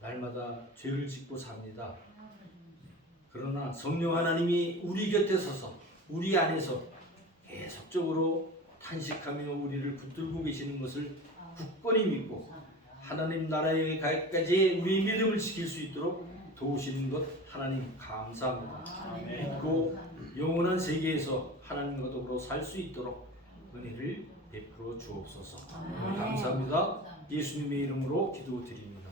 날마다 죄를 짓고 삽니다. 그러나 성령 하나님이 우리 곁에 서서 우리 안에서 계속적으로 탄식하며 우리를 붙들고 계시는 것을 굳건히 믿고 하나님 나라에 가기까지 우리 믿음을 지킬 수 있도록 도우시는 것 하나님 감사합니다. 믿고 영원한 세계에서 하나님과 더불어 살 수 있도록 은혜를 베풀어 주옵소서. 감사합니다. 예수님의 이름으로 기도드립니다.